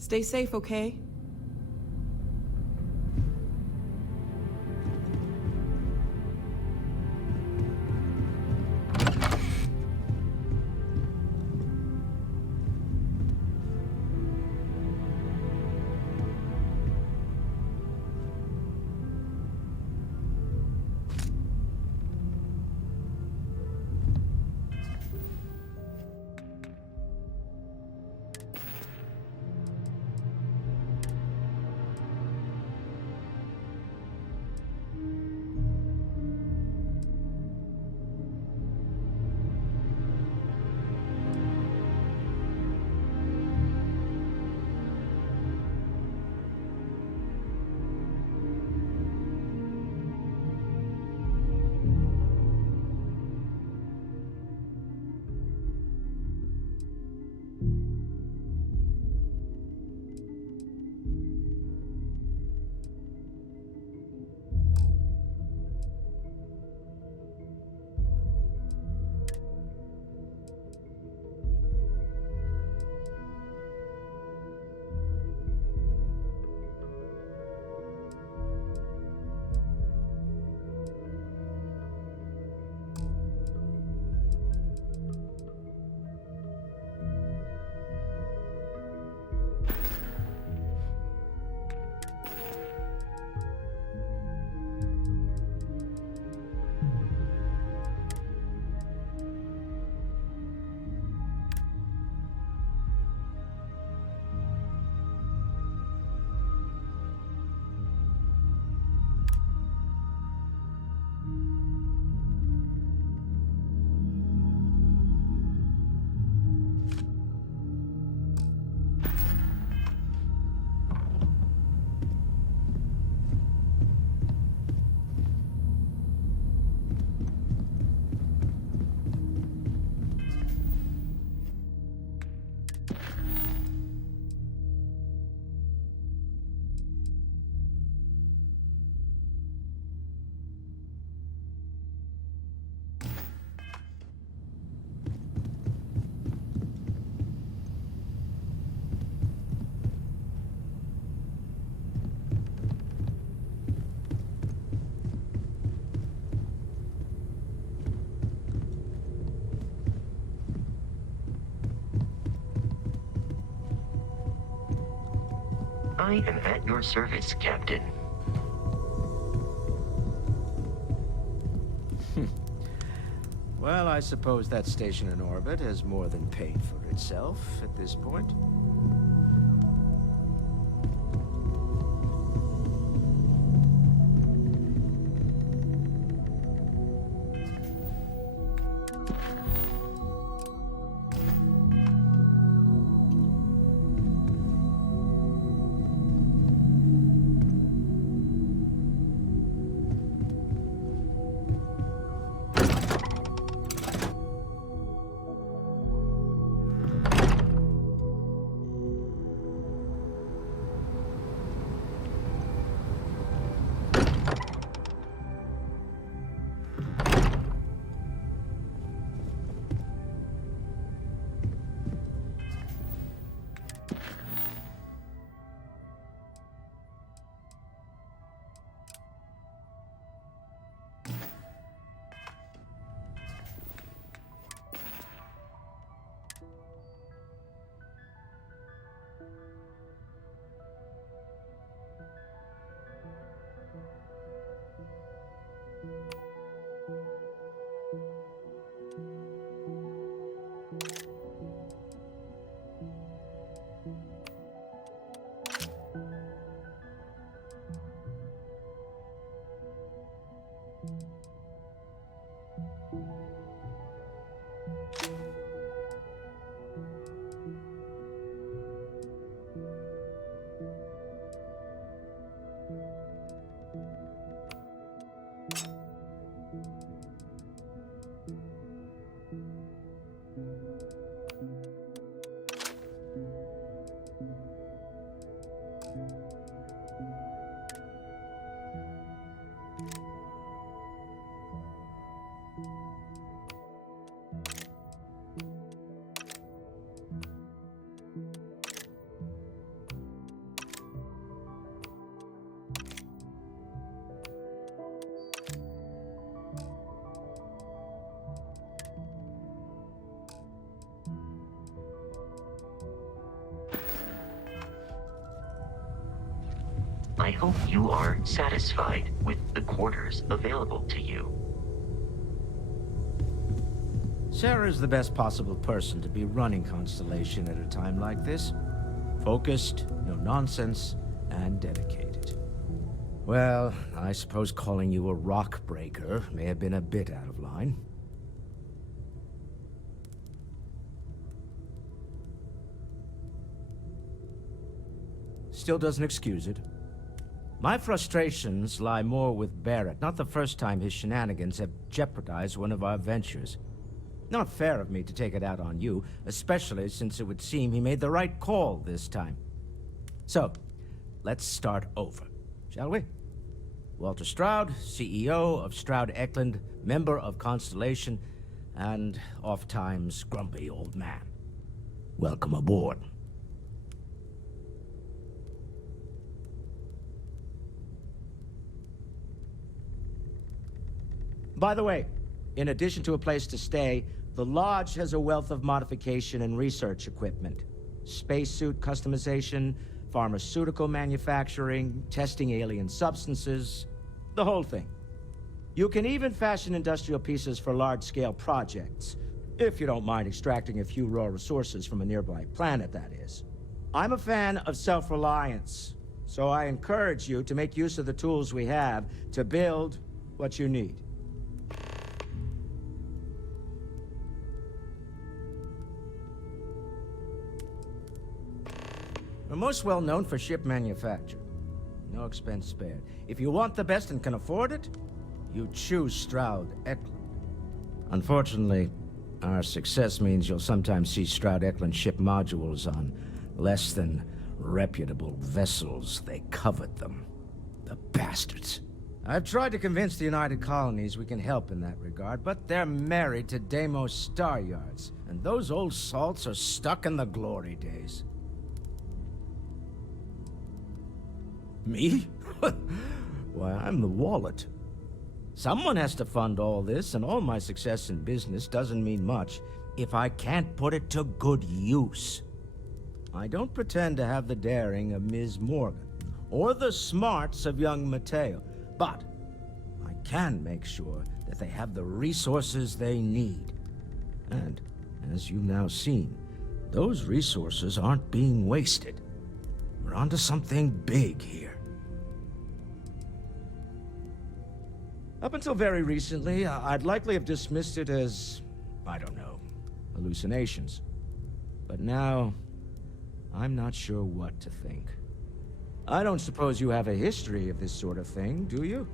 Stay safe, okay? I am at your service, Captain. Well, I suppose that station in orbit has more than paid for itself at this point. I hope you are satisfied with the quarters available to you. Sarah's the best possible person to be running Constellation at a time like this. Focused, no nonsense, and dedicated. Well, I suppose calling you a rock breaker may have been a bit out of line. Still doesn't excuse it. My frustrations lie more with Barrett. Not the first time his shenanigans have jeopardized one of our ventures. Not fair of me to take it out on you, especially since it would seem he made the right call this time. So, let's start over, shall we? Walter Stroud, CEO of Stroud Eklund, member of Constellation, and oft-times grumpy old man. Welcome aboard. By the way, in addition to a place to stay, the Lodge has a wealth of modification and research equipment. Spacesuit customization, pharmaceutical manufacturing, testing alien substances, the whole thing. You can even fashion industrial pieces for large-scale projects, if you don't mind extracting a few raw resources from a nearby planet, that is. I'm a fan of self-reliance, so I encourage you to make use of the tools we have to build what you need. We're most well known for ship manufacture. No expense spared. If you want the best and can afford it, you choose Stroud Eklund. Unfortunately, our success means you'll sometimes see Stroud Eklund ship modules on less than reputable vessels. They covet them. The bastards. I've tried to convince the United Colonies we can help in that regard, but they're married to Deimos Star Yards, and those old salts are stuck in the glory days. Me? Why, I'm the wallet. Someone has to fund all this, and all my success in business doesn't mean much if I can't put it to good use. I don't pretend to have the daring of Ms. Morgan, or the smarts of young Mateo, but I can make sure that they have the resources they need. And, as you've now seen, those resources aren't being wasted. We're onto something big here. Up until very recently, I'd likely have dismissed it as, I don't know, hallucinations. But now, I'm not sure what to think. I don't suppose you have a history of this sort of thing, do you?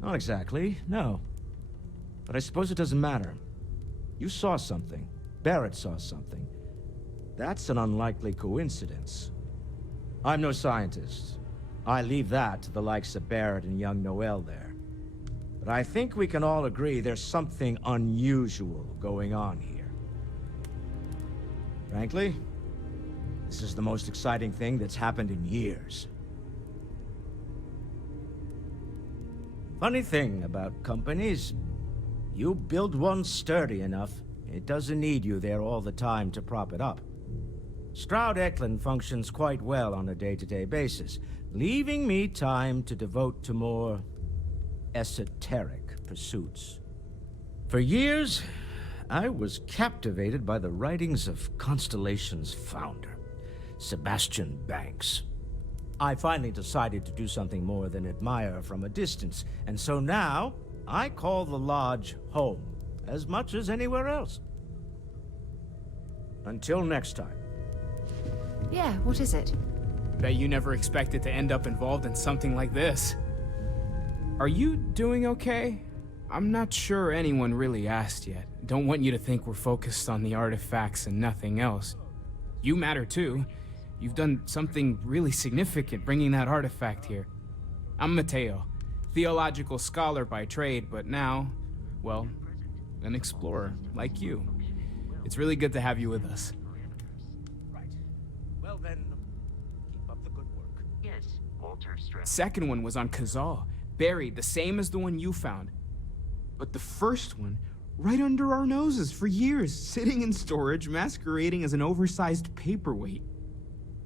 Not exactly, no. But I suppose it doesn't matter. You saw something. Barrett saw something. That's an unlikely coincidence. I'm no scientist. I leave that to the likes of Barrett and young Noel there. But I think we can all agree there's something unusual going on here. Frankly, this is the most exciting thing that's happened in years. Funny thing about companies, you build one sturdy enough, it doesn't need you there all the time to prop it up. Stroud Eklund functions quite well on a day-to-day basis, leaving me time to devote to more esoteric pursuits. For years, I was captivated by the writings of Constellation's founder, Sebastian Banks. I finally decided to do something more than admire from a distance, and so now I call the lodge home as much as anywhere else. Until next time. Yeah, what is it? Bet you never expected to end up involved in something like this. Are you doing okay? I'm not sure anyone really asked yet. Don't want you to think we're focused on the artifacts and nothing else. You matter too. You've done something really significant bringing that artifact here. I'm Mateo, theological scholar by trade, but now, well, an explorer like you. It's really good to have you with us. Right. Well then, keep up the good work. Yes, Walter Strauss. Second one was on Kazal, buried, the same as the one you found. But the first one, right under our noses for years, sitting in storage, masquerading as an oversized paperweight.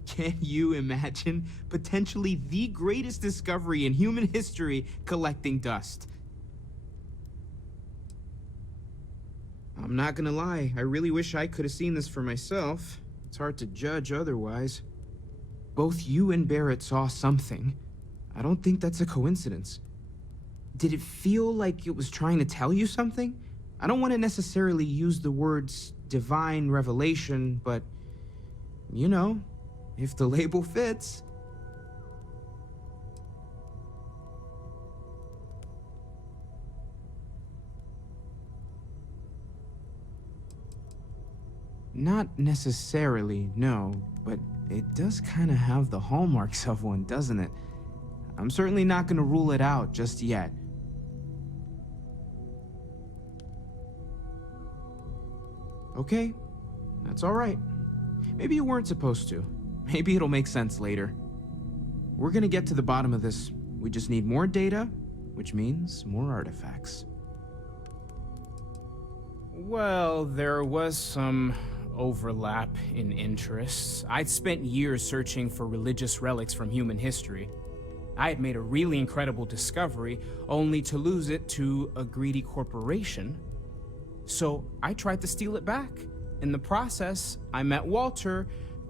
Can you imagine potentially the greatest discovery in human history collecting dust? I'm not gonna lie, I really wish I could have seen this for myself. It's hard to judge otherwise. Both you and Barrett saw something. I don't think that's a coincidence. Did it feel like it was trying to tell you something? I don't want to necessarily use the words divine revelation, but, you know, if the label fits. Not necessarily, no, but it does kind of have the hallmarks of one, doesn't it? I'm certainly not going to rule it out just yet. Okay, that's all right. Maybe you weren't supposed to. Maybe it'll make sense later. We're gonna get to the bottom of this. We just need more data, which means more artifacts. Well, there was some overlap in interests. I'd spent years searching for religious relics from human history. I had made a really incredible discovery, only to lose it to a greedy corporation. So I tried to steal it back. In the process, I met Walter.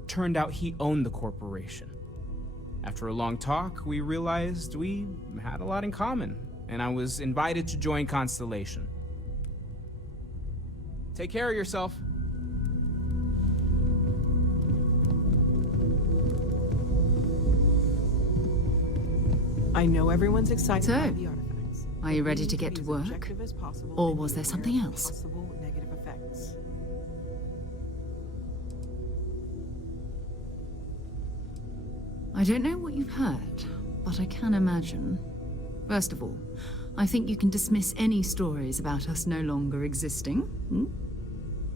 Turned out he owned the corporation. After a long talk, we realized we had a lot in common, and I was invited to join Constellation. Take care of yourself. I know everyone's excited So, about the artifacts. Are you ready to get to work? Or was there something else? Possible negative effects. I don't know what you've heard, but I can imagine. First of all, I think you can dismiss any stories about us no longer existing.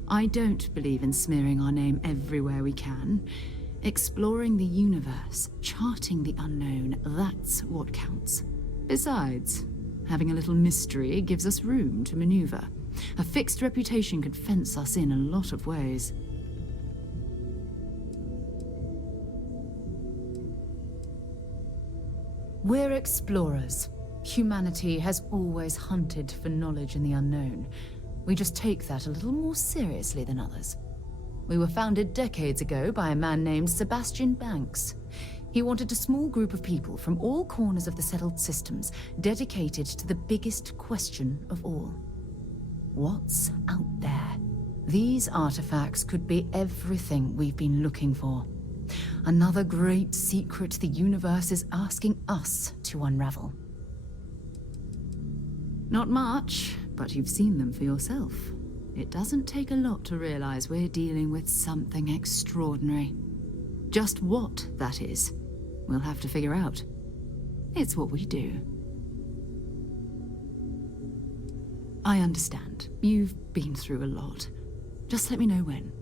I don't believe in smearing our name everywhere we can. Exploring the universe, charting the unknown, that's what counts. Besides, having a little mystery gives us room to maneuver. A fixed reputation could fence us in a lot of ways. We're explorers. Humanity has always hunted for knowledge in the unknown. We just take that a little more seriously than others. We were founded decades ago by a man named Sebastian Banks. He wanted a small group of people from all corners of the settled systems, dedicated to the biggest question of all. What's out there? These artifacts could be everything we've been looking for. Another great secret the universe is asking us to unravel. Not much, but you've seen them for yourself. It doesn't take a lot to realize we're dealing with something extraordinary. Just what that is, we'll have to figure out. It's what we do. I understand. You've been through a lot. Just let me know when.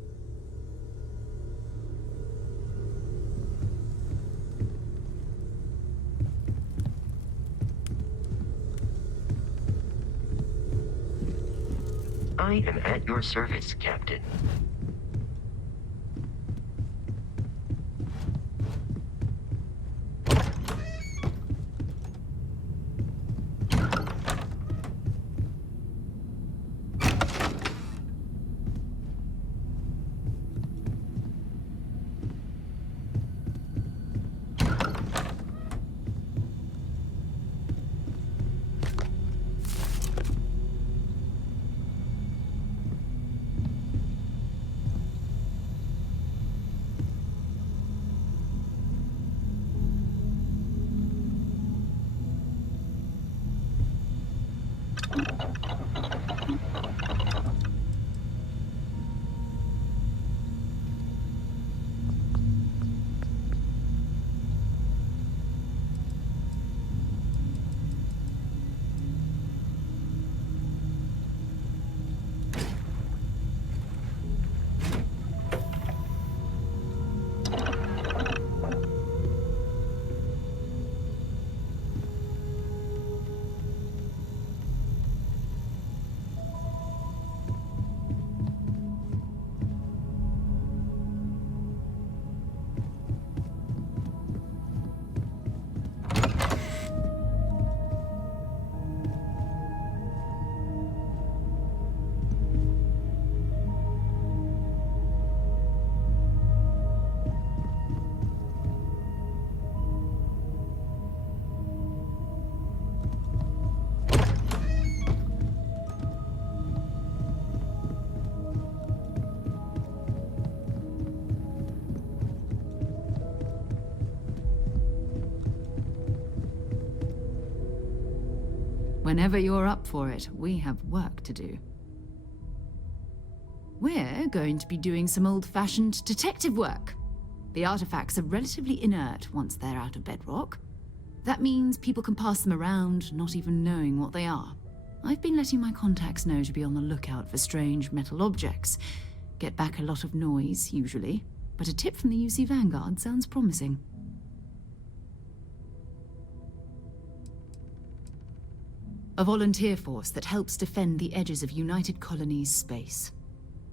I am at your service, Captain. Whenever you're up for it, we have work to do. We're going to be doing some old-fashioned detective work. The artifacts are relatively inert once they're out of bedrock. That means people can pass them around, not even knowing what they are. I've been letting my contacts know to be on the lookout for strange metal objects. Get back a lot of noise, usually, but a tip from the UC Vanguard sounds promising. A volunteer force that helps defend the edges of United Colonies space.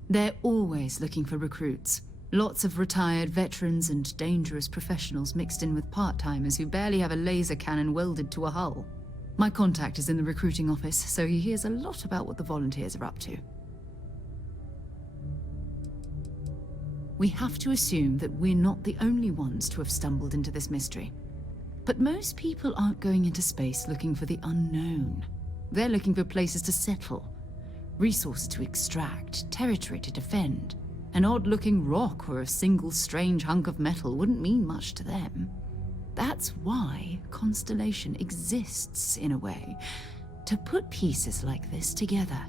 They're always looking for recruits. Lots of retired veterans and dangerous professionals mixed in with part-timers who barely have a laser cannon welded to a hull. My contact is in the recruiting office, so he hears a lot about what the volunteers are up to. We have to assume that we're not the only ones to have stumbled into this mystery. But most people aren't going into space looking for the unknown. They're looking for places to settle, resources to extract, territory to defend. An odd-looking rock or a single strange hunk of metal wouldn't mean much to them. That's why Constellation exists, in a way, to put pieces like this together.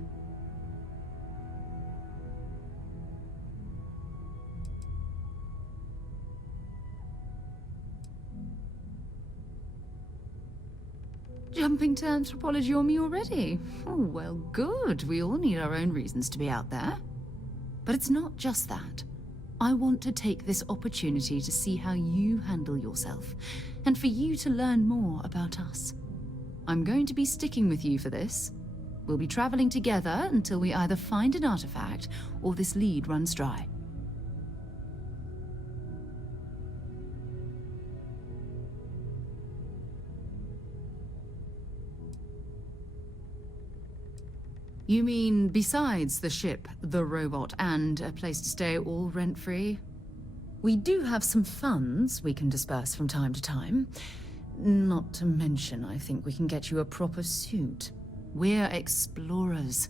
Jumping to anthropology on me already? Oh, well, good. We all need our own reasons to be out there. But it's not just that. I want to take this opportunity to see how you handle yourself, and for you to learn more about us. I'm going to be sticking with you for this. We'll be traveling together until we either find an artifact or this lead runs dry. You mean besides the ship, the robot, and a place to stay all rent-free? We do have some funds we can disperse from time to time. Not to mention, I think we can get you a proper suit. We're explorers.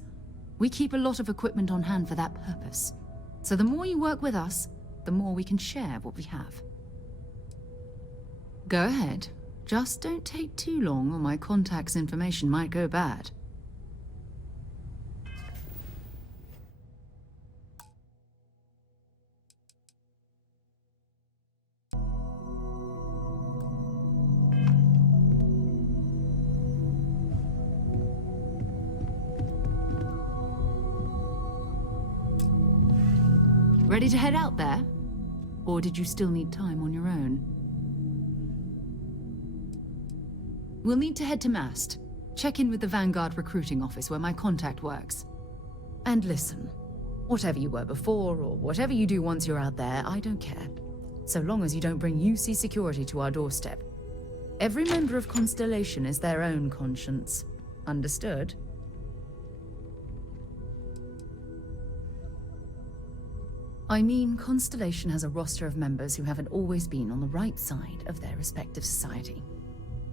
We keep a lot of equipment on hand for that purpose. So the more you work with us, the more we can share what we have. Go ahead. Just don't take too long or my contact's information might go bad. Ready to head out there? Or did you still need time on your own? We'll need to head to Mast. Check in with the Vanguard recruiting office where my contact works. And listen, whatever you were before or whatever you do once you're out there, I don't care. So long as you don't bring UC security to our doorstep. Every member of Constellation is their own conscience. Understood? I mean, Constellation has a roster of members who haven't always been on the right side of their respective society.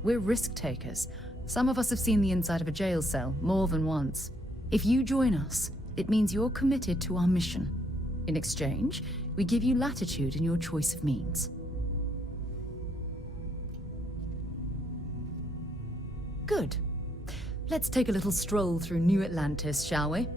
We're risk takers. Some of us have seen the inside of a jail cell more than once. If you join us, it means you're committed to our mission. In exchange, we give you latitude in your choice of means. Good. Let's take a little stroll through New Atlantis, shall we?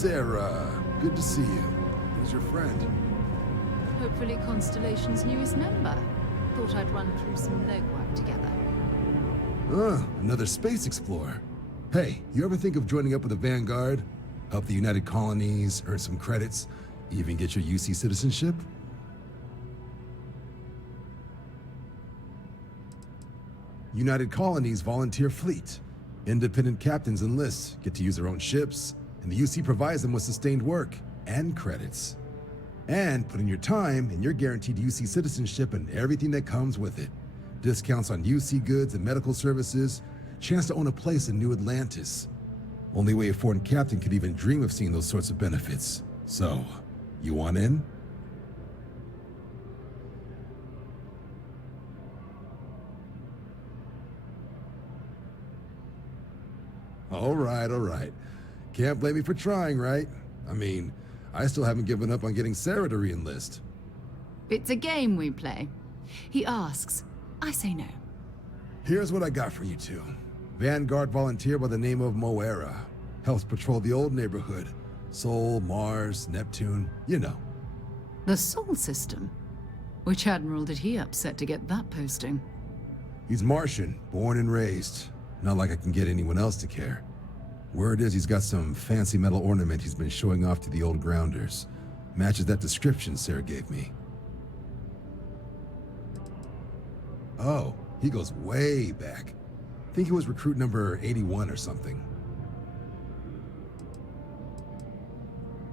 Sarah. Good to see you. Who's your friend? Hopefully Constellation's newest member. Thought I'd run through some legwork together. Another space explorer. Hey, you ever think of joining up with the Vanguard? Help the United Colonies, earn some credits, even get your UC citizenship? United Colonies volunteer fleet. Independent captains enlist, get to use their own ships, and the UC provides them with sustained work and credits. And put in your time, and you're guaranteed UC citizenship and everything that comes with it. Discounts on UC goods and medical services, chance to own a place in New Atlantis. Only way a foreign captain could even dream of seeing those sorts of benefits. So, you want in? All right. Can't blame me for trying, right? I mean, I still haven't given up on getting Sarah to re-enlist. It's a game we play. He asks, I say no. Here's what I got for you two. Vanguard volunteer by the name of Moera. Helps patrol the old neighborhood. Sol, Mars, Neptune, you know. The Sol system? Which admiral did he upset to get that posting? He's Martian, born and raised. Not like I can get anyone else to care. Word is he's got some fancy metal ornament he's been showing off to the old grounders. Matches that description Sarah gave me. Oh, he goes way back. Think he was recruit number 81 or something.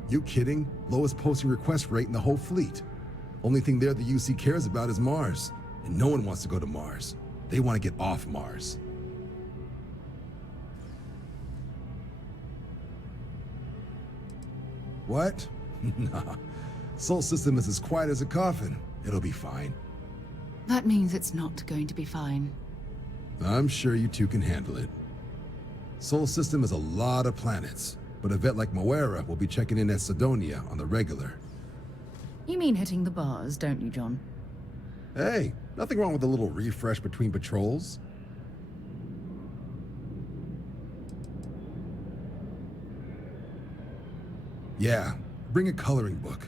You kidding? Lowest posting request rate in the whole fleet. Only thing there the UC cares about is Mars. And no one wants to go to Mars. They want to get off Mars. What? Nah. Sol system is as quiet as a coffin. It'll be fine. That means it's not going to be fine. I'm sure you two can handle it. Sol system is a lot of planets, but a vet like Moera will be checking in at Sidonia on the regular. You mean hitting the bars, don't you, John? Hey, nothing wrong with a little refresh between patrols. Yeah, bring a coloring book.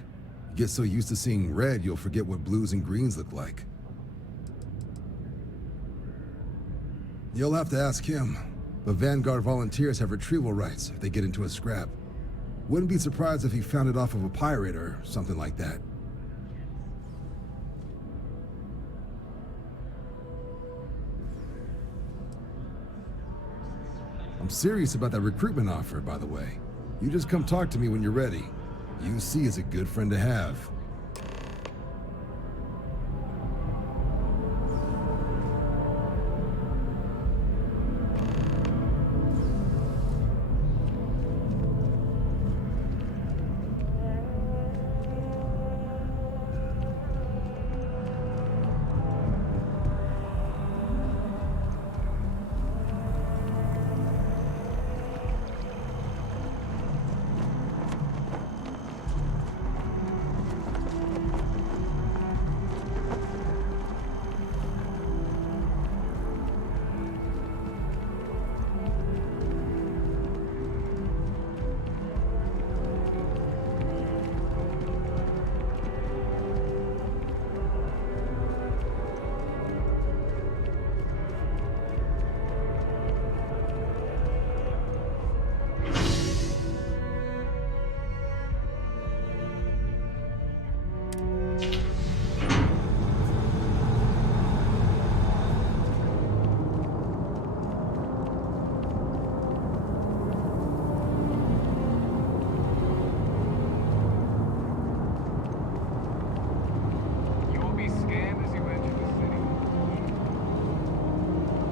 You get so used to seeing red, you'll forget what blues and greens look like. You'll have to ask him, but Vanguard volunteers have retrieval rights if they get into a scrap. Wouldn't be surprised if he found it off of a pirate or something like that. I'm serious about that recruitment offer, by the way. You just come talk to me when you're ready. UC is a good friend to have.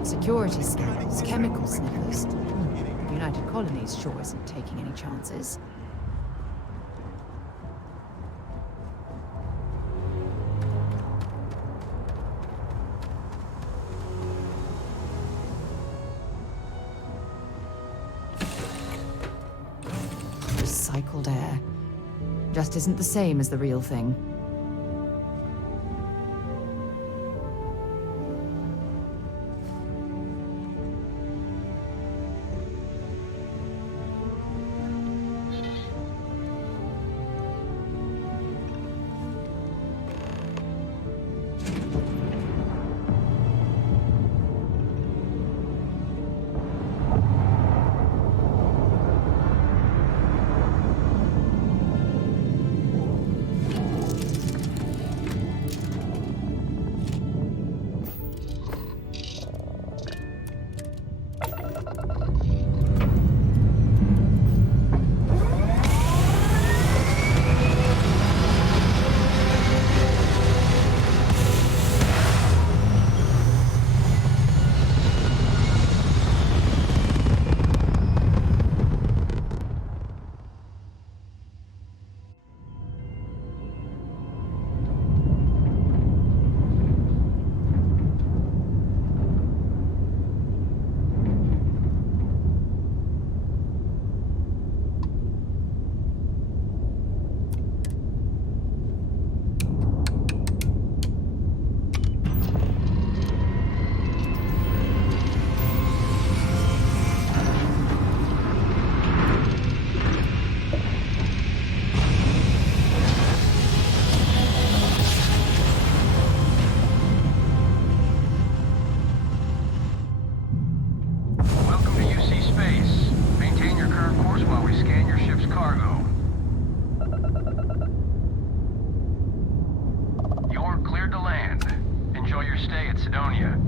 Security scanners, chemical sniffers. United Colonies sure isn't taking any chances. Recycled air. Just isn't the same as the real thing. Cleared to land. Enjoy your stay at Sidonia.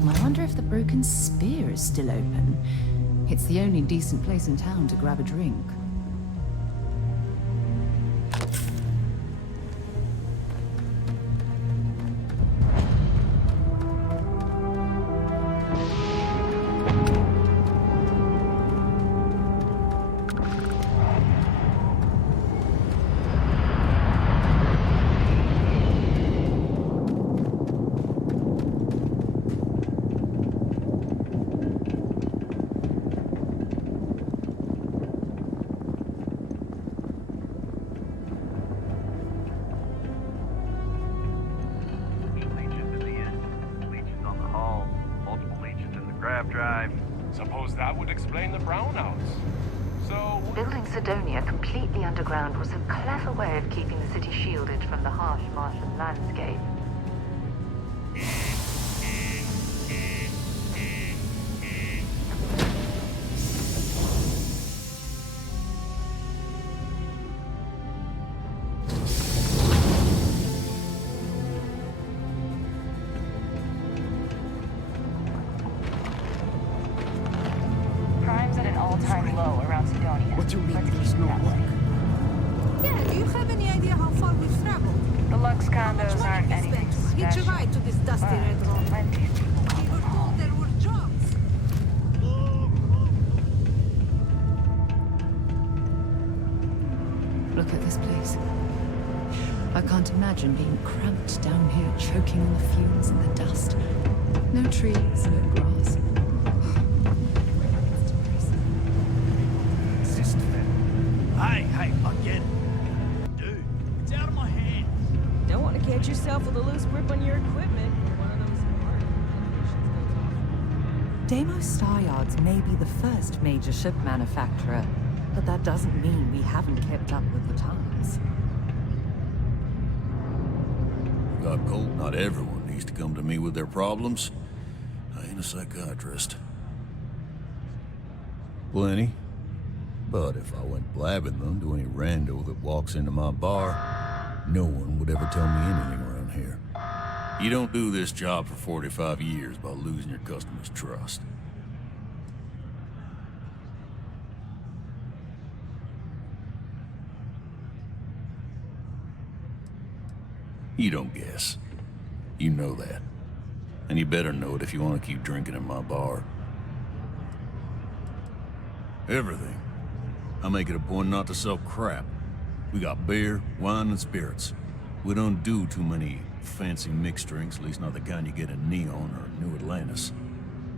I wonder if the Broken Spear is still open. It's the only decent place in town to grab a drink. Suppose that would explain the brownouts. So... Building Sidonia completely underground was a clever way of keeping the city shielded from the harsh Martian landscape. What do you mean there's no luck? Yeah, do you have any idea how far we've traveled? The Lux condos aren't anything Hitch a special. ride to this dusty red road. We were told there were jobs. Look at this place. I can't imagine being cramped down here, choking on the fumes and the dust. No trees, no grass. Hey, I get it. Dude, it's out of my hands. Don't want to catch yourself with a loose grip on your equipment. One of those Deimos Star Yards may be the first major ship manufacturer, but that doesn't mean we haven't kept up with the times. God, Colt, not everyone needs to come to me with their problems. I ain't a psychiatrist. Plenty. But if I went blabbing them to any rando that walks into my bar, no one would ever tell me anything around here. You don't do this job for 45 years by losing your customers' trust. You don't guess. You know that. And you better know it if you want to keep drinking in my bar. Everything. I make it a point not to sell crap. We got beer, wine, and spirits. We don't do too many fancy mixed drinks, at least not the kind you get in Neon or New Atlantis.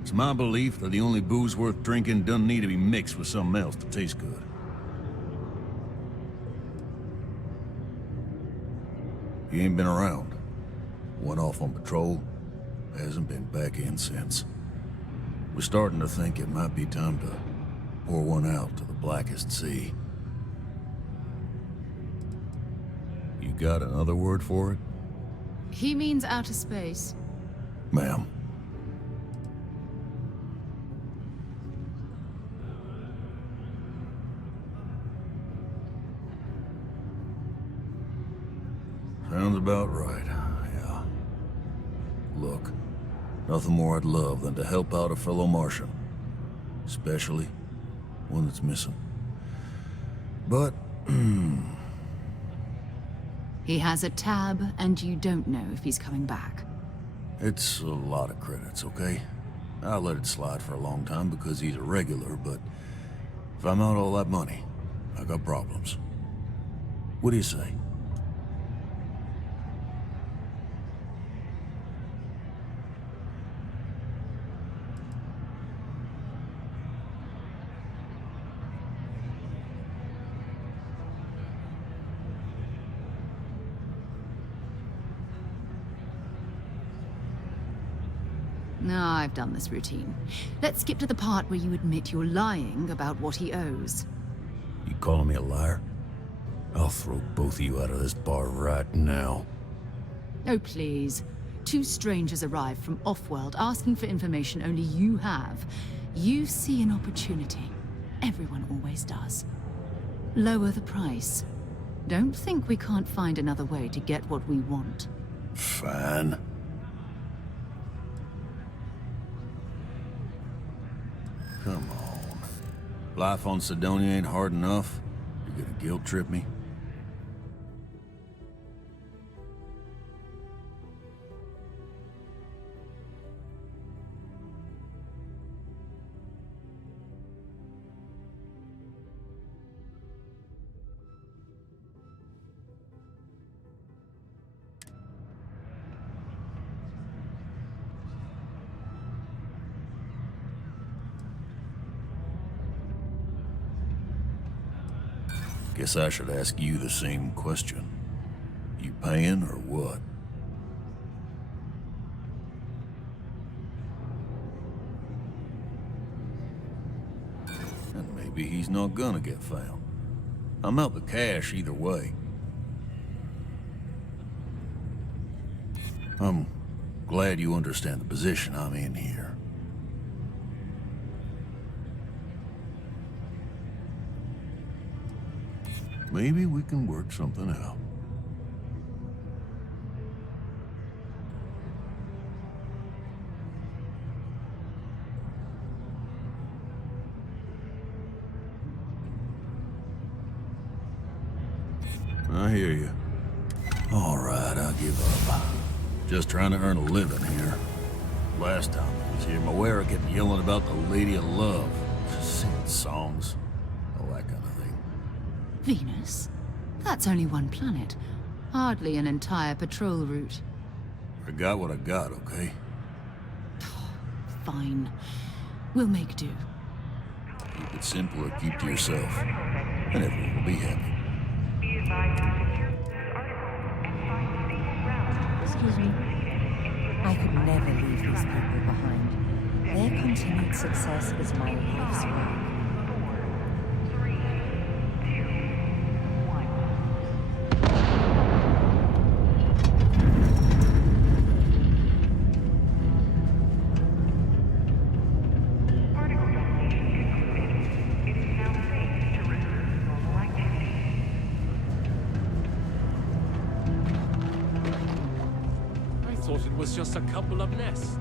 It's my belief that the only booze worth drinking doesn't need to be mixed with something else to taste good. He ain't been around. Went off on patrol. Hasn't been back in since. We're starting to think it might be time to pour one out to the blackest sea. You got another word for it? He means outer space. Ma'am. Sounds about right, yeah. Look, nothing more I'd love than to help out a fellow Martian. Especially one that's missing. But He has a tab, and you don't know if he's coming back. It's a lot of credits, okay? I'll let it slide for a long time because he's a regular, but if I'm out all that money, I got problems. What do you say? No, I've done this routine. Let's skip to the part where you admit you're lying about what he owes. You calling me a liar? I'll throw both of you out of this bar right now. Oh, please. Two strangers arrive from off-world asking for information only you have. You see an opportunity. Everyone always does. Lower the price. Don't think we can't find another way to get what we want. Fine. Come on. Life on Cydonia ain't hard enough. You're gonna guilt trip me? Guess I should ask you the same question. You paying or what? And maybe he's not gonna get found. I'm out the cash either way. I'm glad you understand the position I'm in here. Maybe we can work something out. I hear you. All right, I'll give up. Just trying to earn a living here. Last time I was here, Moira kept yelling about the Lady of Love, singing songs, all that kind of thing. Venus? That's only one planet. Hardly an entire patrol route. I got what I got, okay? Fine. We'll make do. Keep it simple or keep to yourself, and everyone will be happy. Excuse me. I could never leave these people behind. Their continued success is my life's work. It was just a couple of nests.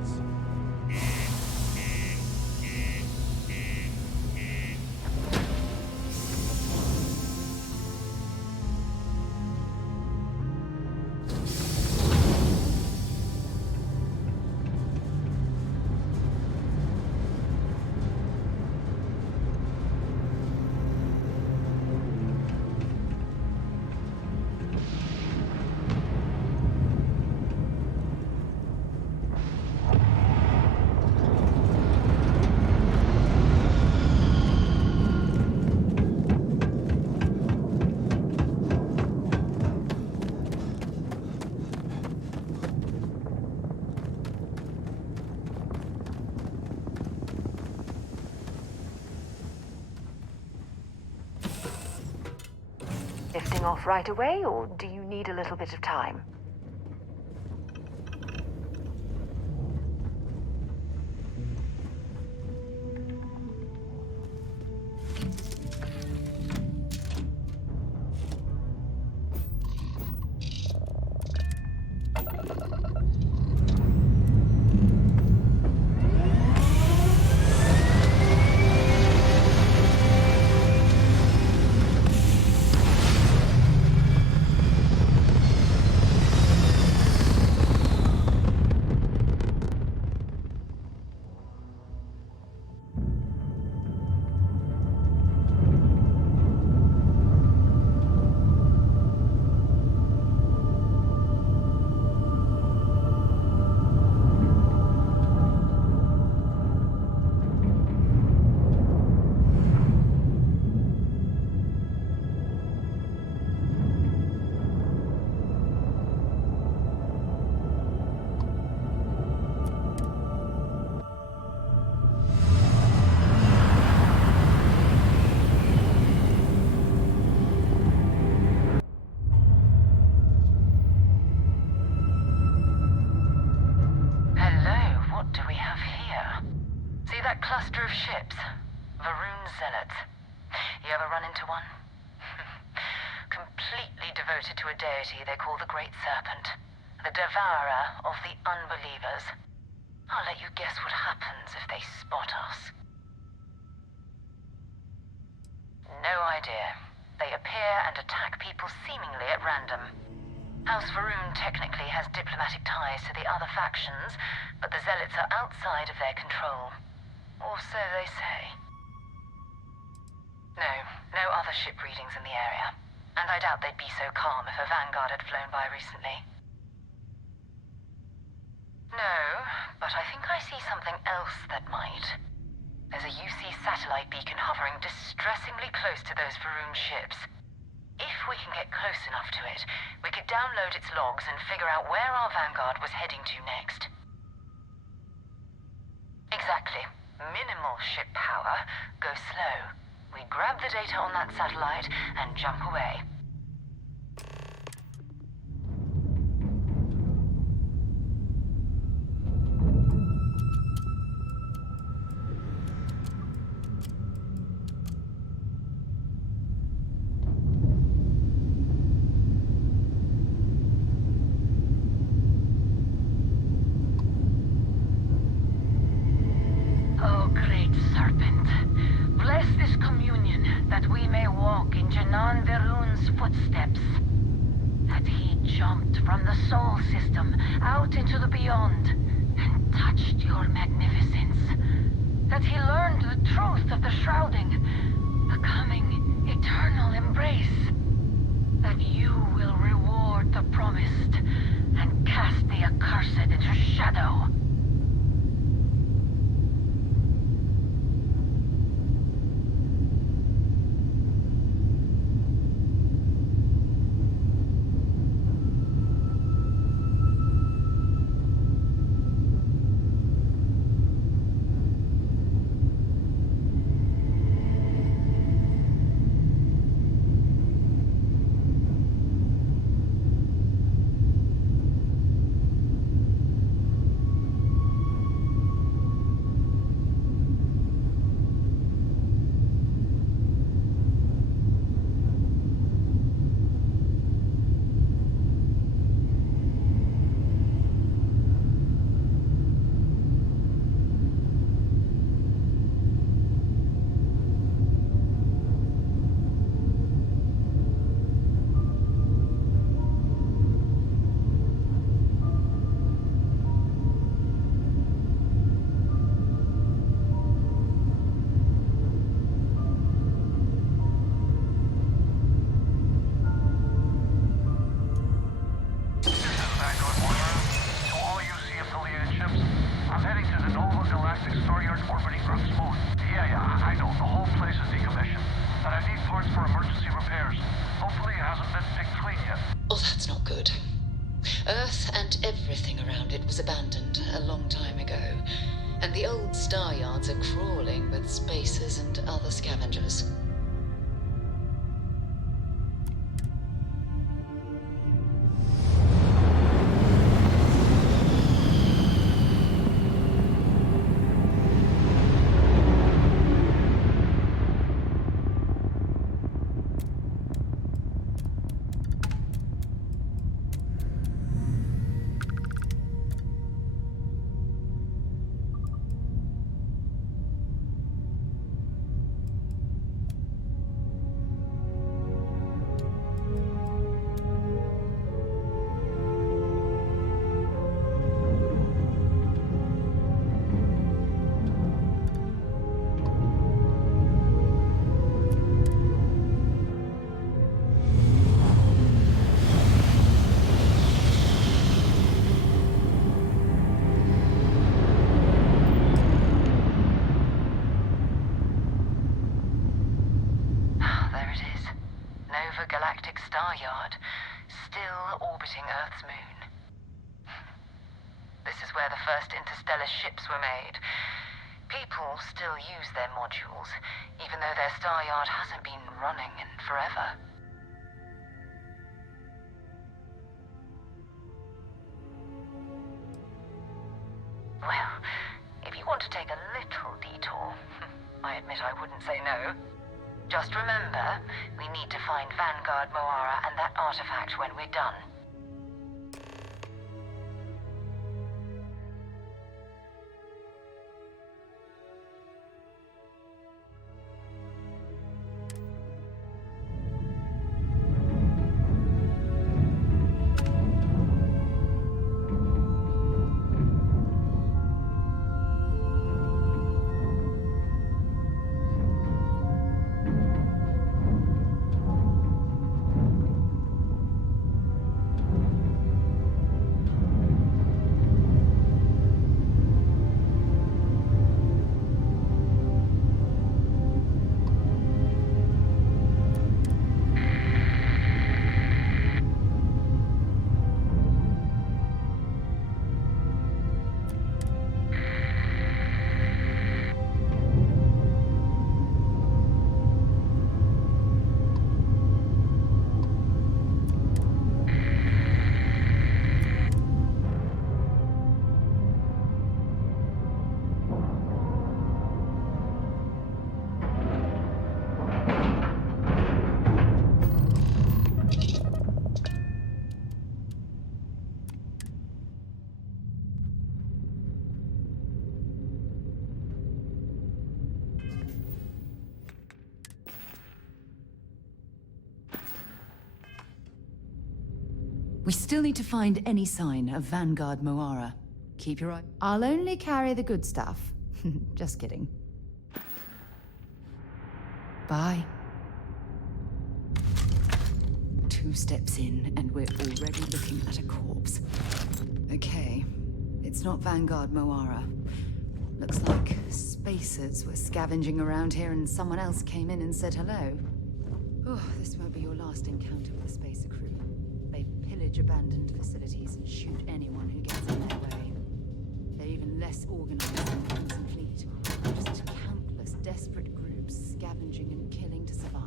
Lifting off right away, or do you need a little bit of time? cluster of ships. Varun Zealots. You ever run into one? Completely devoted to a deity they call the Great Serpent. The devourer of the unbelievers. I'll let you guess what happens if they spot us. No idea. They appear and attack people seemingly at random. House Varun technically has diplomatic ties to the other factions, but the Zealots are outside of their control. Or so they say. No other ship readings in the area. And I doubt they'd be so calm if a Vanguard had flown by recently. No, but I think I see something else that might. There's a UC satellite beacon hovering distressingly close to those Varun ships. If we can get close enough to it, we could download its logs and figure out where our Vanguard was heading to next. Exactly. Minimal ship power. Go slow. We grab the data on that satellite and jump away. Oh, great serpent. Bless this communion, that we may walk in Janan Varun's footsteps. That he jumped from the Sol system out into the beyond and touched your magnificence. That he learned the truth of the shrouding, the coming eternal embrace. That you will reward the promised and cast the accursed into shadow. Earth and everything around it was abandoned a long time ago, and the old star yards are crawling with spacers and other scavengers. Ships were made. People still use their modules, even though their star yard hasn't been running in forever. Well, if you want to take a little detour, admit I wouldn't say no. Just remember, we need to find Vanguard Moara and that artifact when we're done. We still need to find any sign of Vanguard Moara. Keep your eye. I'll only carry the good stuff. Just kidding. Bye. 2 steps in, and we're already looking at a corpse. Okay, it's not Vanguard Moara. Looks like spacers were scavenging around here and someone else came in and said hello. Oh, this won't be your last encounter with the spacer crew. They pillage abandoned facilities and shoot anyone who gets in their way. They're even less organized than the Crimson Fleet. Just countless desperate groups scavenging and killing to survive.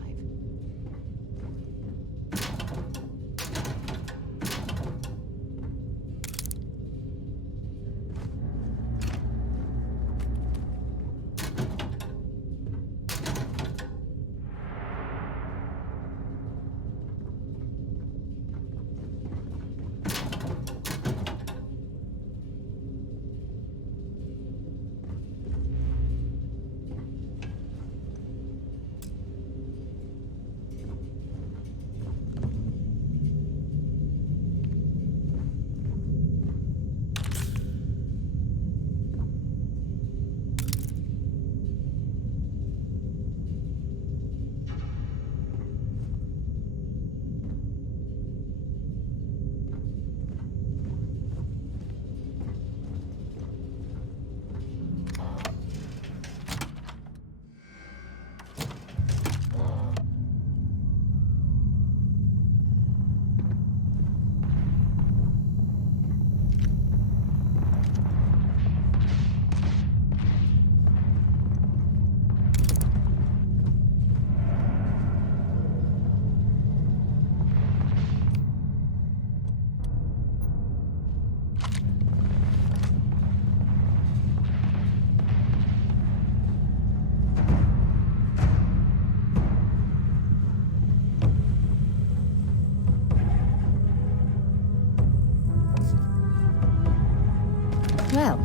Well,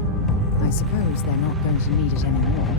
I suppose they're not going to need it anymore.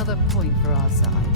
another point for our side.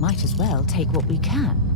Might as well take what we can.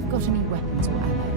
they've got any weapons or ammo.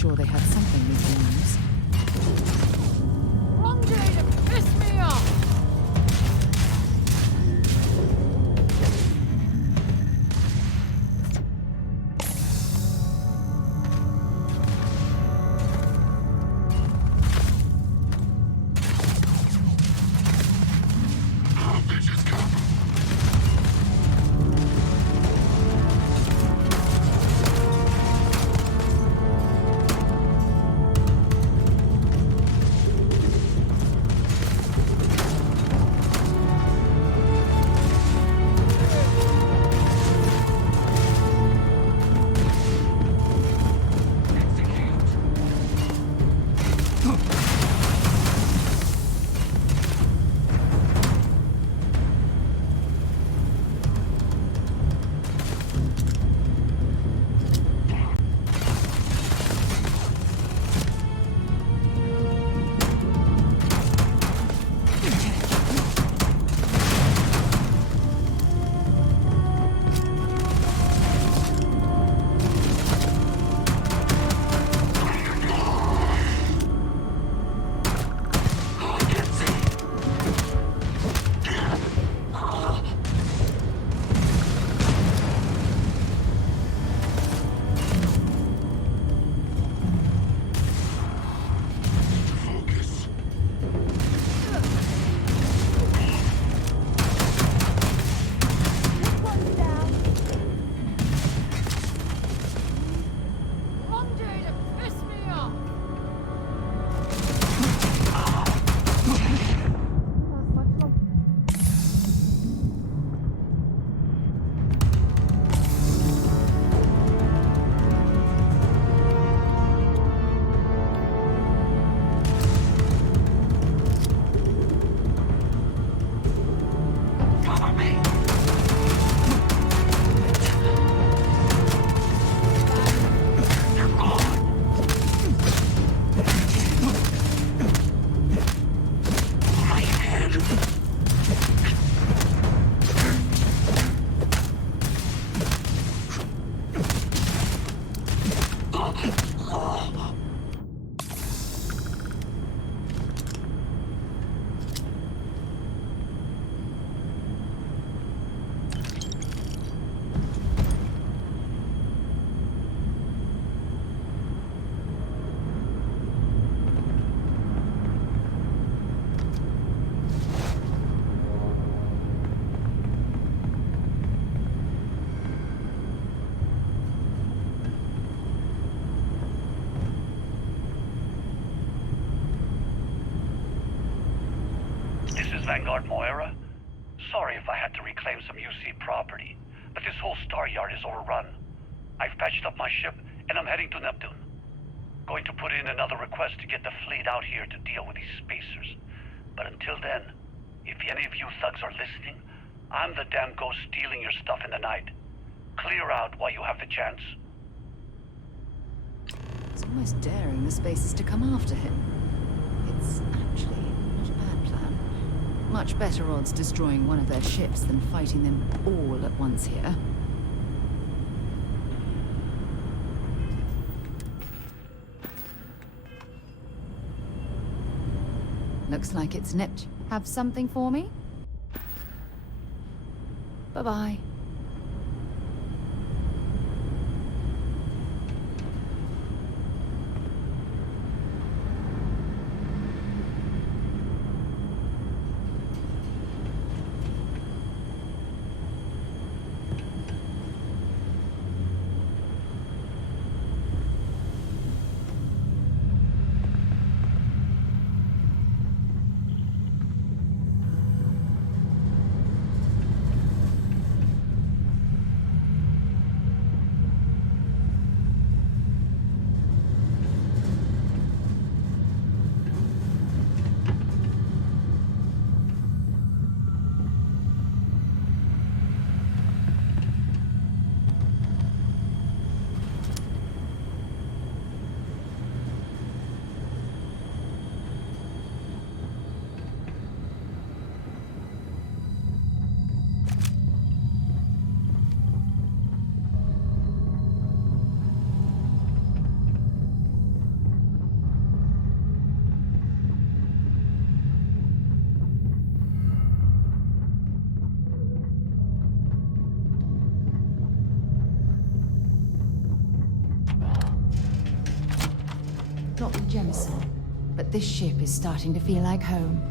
sure they had something we can use. Wrong day to piss me off! Vanguard Moira. Sorry if I had to reclaim some UC property, but this whole star yard is overrun. I've patched up my ship, and I'm heading to Neptune. Going to put in another request to get the fleet out here to deal with these spacers. But until then, if any of you thugs are listening, I'm the damn ghost stealing your stuff in the night. Clear out while you have the chance. It's almost daring the spacers to come after him. It's actually not a bad plan. Much better odds destroying one of their ships than fighting them all at once here. Looks like it's Neptune. Have something for me? Bye-bye. Dr. Jemison, but this ship is starting to feel like home.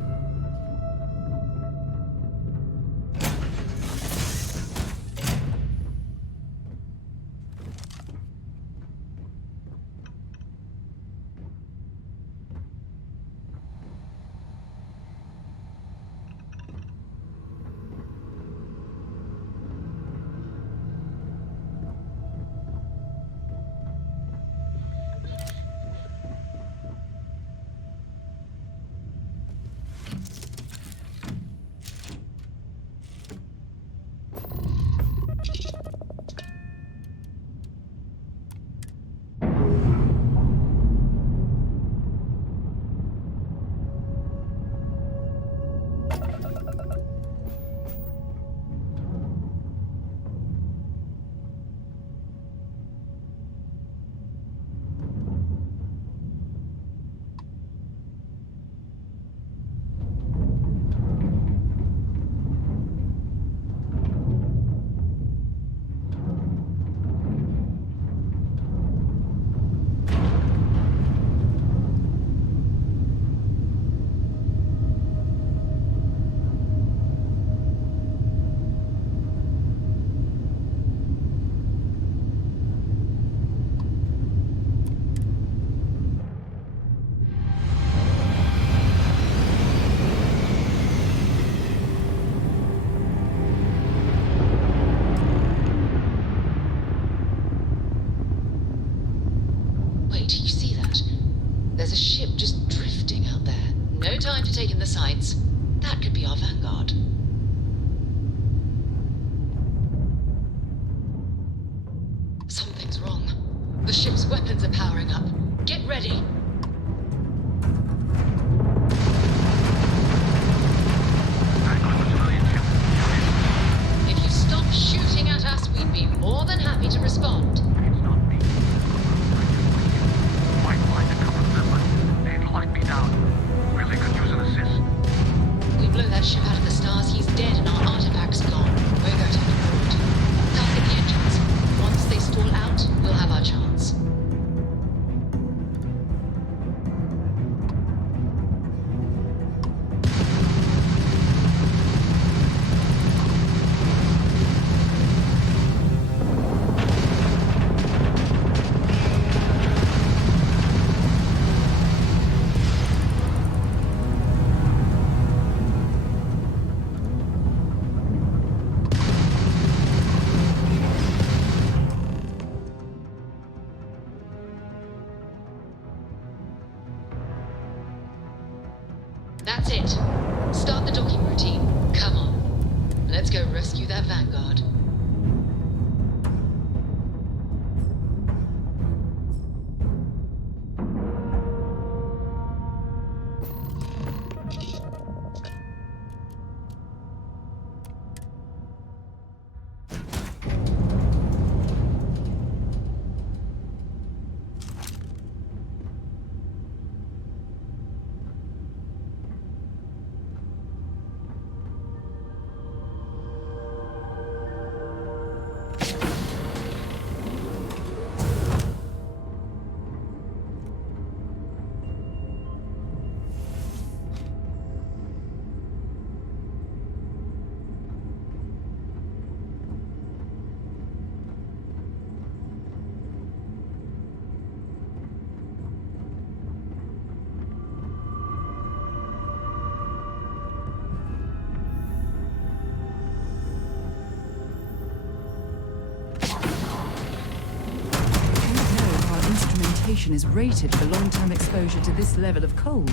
There's a ship just drifting out there. No time to take in the sights. That could be our vanguard. Something's wrong. The ship's weapons are powering up. Get ready. If you stop shooting at us, we'd be more than happy to respond. That ship out of the stars, he's dead and our artifact's gone. We're going to move forward. Target the engines. Once they stall out, we'll have our chance. That's it. Start the docking routine. Come on. Let's go rescue that vanguard. Is rated for long-term exposure to this level of cold.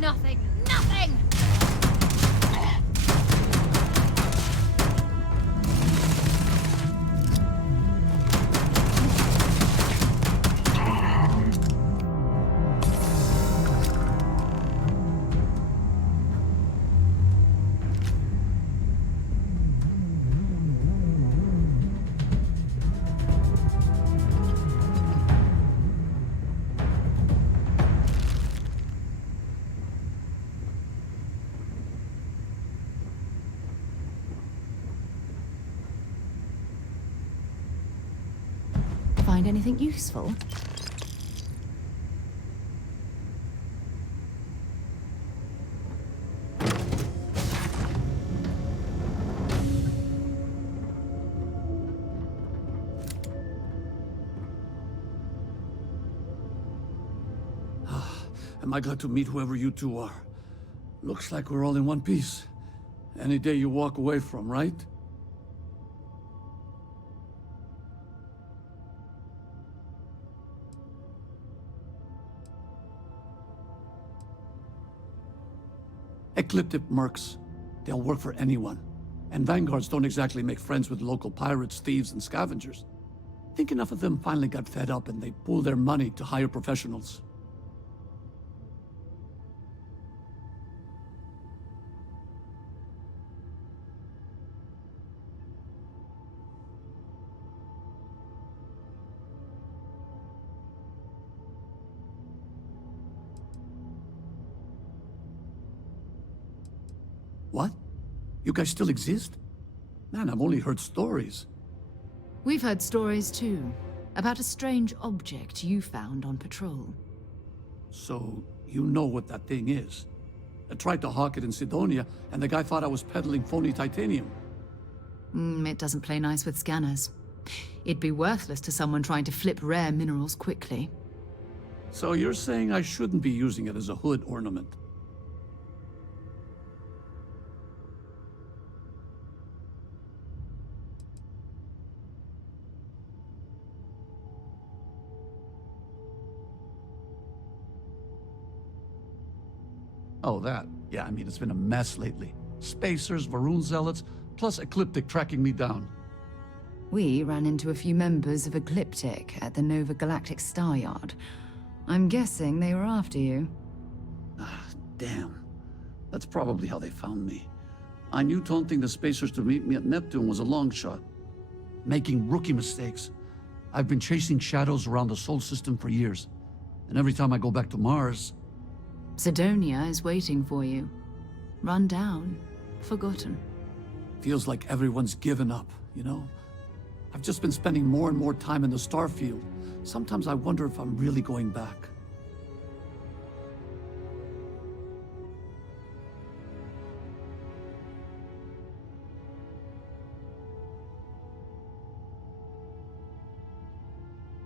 nothing! Nothing! Find anything useful? Am I glad to meet whoever you two are? Looks like we're all in one piece. Any day you walk away from, right? Ecliptic mercs. They'll work for anyone. And vanguards don't exactly make friends with local pirates, thieves, and scavengers. I think enough of them finally got fed up and they pooled their money to hire professionals. What? You guys still exist? Man, I've only heard stories. We've heard stories too, about a strange object you found on patrol. So, you know what that thing is? I tried to hawk it in Sidonia, and the guy thought I was peddling phony titanium. It doesn't play nice with scanners. It'd be worthless to someone trying to flip rare minerals quickly. So you're saying I shouldn't be using it as a hood ornament? Oh, that. Yeah, I mean, it's been a mess lately. Spacers, Varun zealots, plus Ecliptic tracking me down. We ran into a few members of Ecliptic at the Nova Galactic Star Yard. I'm guessing they were after you. Damn. That's probably how they found me. I knew taunting the Spacers to meet me at Neptune was a long shot. Making rookie mistakes. I've been chasing shadows around the Sol system for years. And every time I go back to Mars... Sidonia is waiting for you. Run down. Forgotten. Feels like everyone's given up, you know? I've just been spending more and more time in the Starfield. Sometimes I wonder if I'm really going back.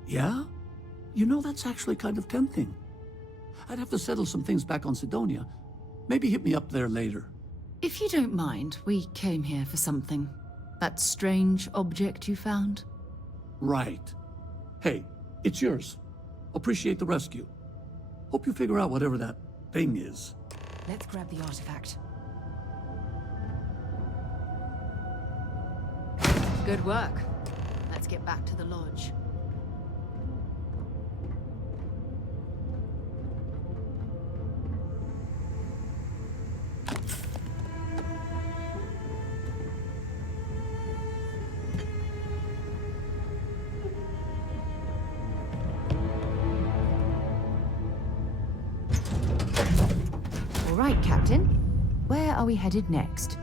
Yeah? You know, that's actually kind of tempting. I'd have to settle some things back on Sidonia. Maybe hit me up there later. If you don't mind, we came here for something. That strange object you found? Right. Hey, it's yours. Appreciate the rescue. Hope you figure out whatever that thing is. Let's grab the artifact. Good work. Let's get back to the lodge. All right, Captain. Where are we headed next?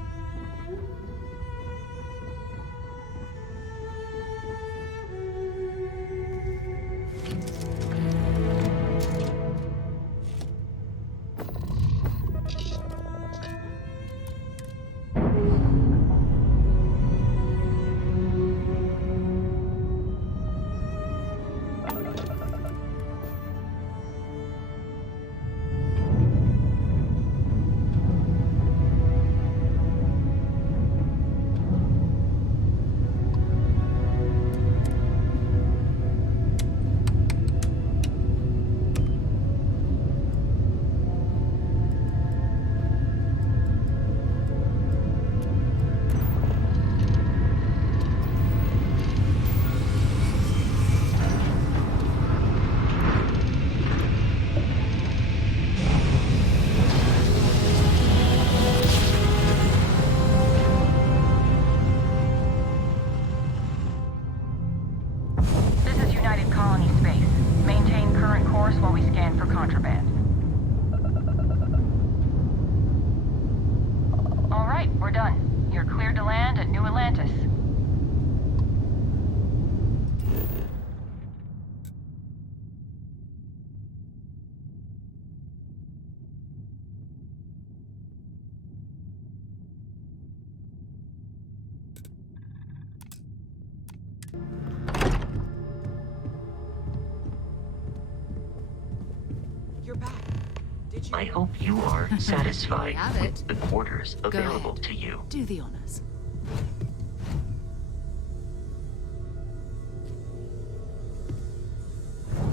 I hope you are satisfied Have with it. the quarters Go available ahead. to you. Do the honors.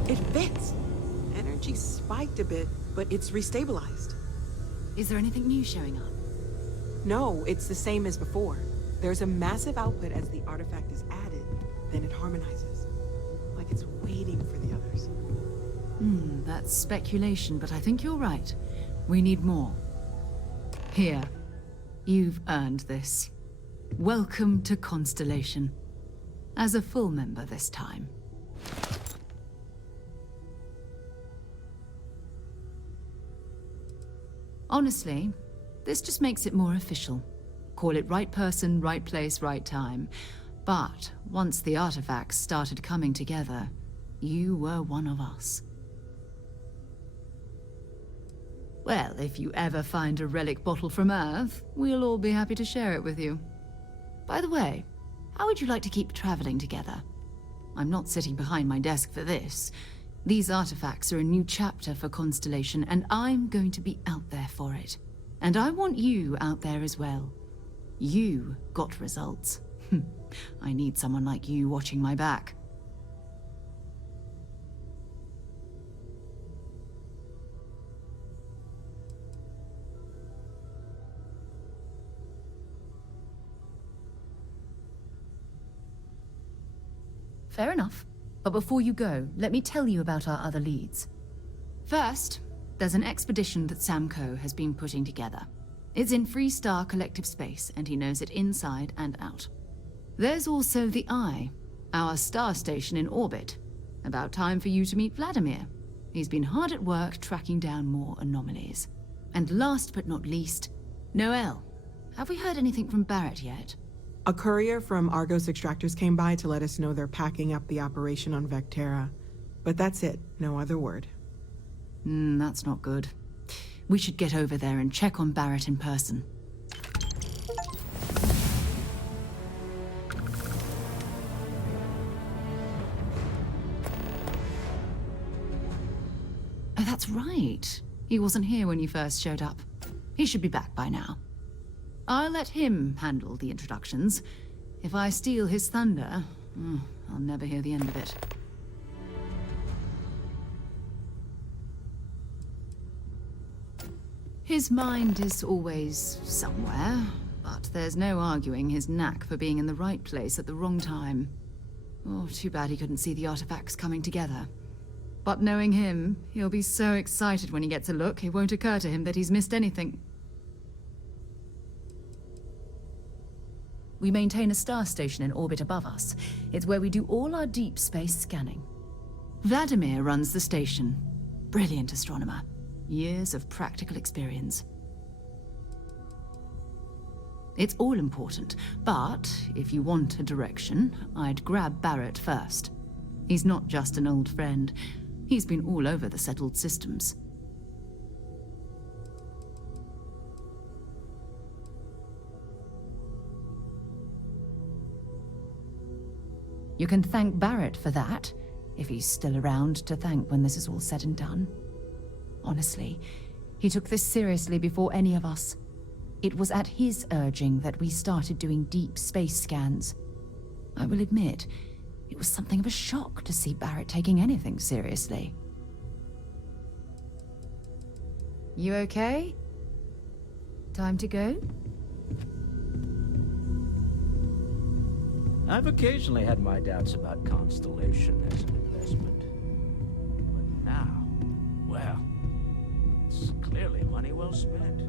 It fits. Energy spiked a bit, but it's restabilized. Is there anything new showing up? No, it's the same as before. There's a massive output as the artifact is added, then it harmonizes. Like it's waiting for the others. That's speculation, but I think you're right. We need more. Here. You've earned this. Welcome to Constellation. As a full member this time. Honestly, this just makes it more official. Call it right person, right place, right time. But once the artifacts started coming together, you were one of us. Well, if you ever find a relic bottle from Earth, we'll all be happy to share it with you. By the way, how would you like to keep traveling together? I'm not sitting behind my desk for this. These artifacts are a new chapter for Constellation, and I'm going to be out there for it. And I want you out there as well. You got results. I need someone like you watching my back. Fair enough. But before you go, let me tell you about our other leads. First, there's an expedition that Samco has been putting together. It's in Freestar Collective Space, and he knows it inside and out. There's also the Eye, our star station in orbit. About time for you to meet Vladimir. He's been hard at work tracking down more anomalies. And last but not least, Noel. Have we heard anything from Barrett yet? A courier from Argos Extractors came by to let us know they're packing up the operation on Vectera. But that's it, no other word. That's not good. We should get over there and check on Barrett in person. Oh, that's right. He wasn't here when you first showed up. He should be back by now. I'll let him handle the introductions. If I steal his thunder, I'll never hear the end of it. His mind is always somewhere, but there's no arguing his knack for being in the right place at the wrong time. Oh, too bad he couldn't see the artifacts coming together. But knowing him, he'll be so excited when he gets a look, it won't occur to him that he's missed anything. We maintain a star station in orbit above us. It's where we do all our deep space scanning. Vladimir runs the station. Brilliant astronomer. Years of practical experience. It's all important, but if you want a direction, I'd grab Barrett first. He's not just an old friend. He's been all over the settled systems. You can thank Barrett for that, if he's still around to thank when this is all said and done. Honestly, he took this seriously before any of us. It was at his urging that we started doing deep space scans. I will admit, it was something of a shock to see Barrett taking anything seriously. You okay? Time to go? I've occasionally had my doubts about Constellation as an investment. But now, well, it's clearly money well spent.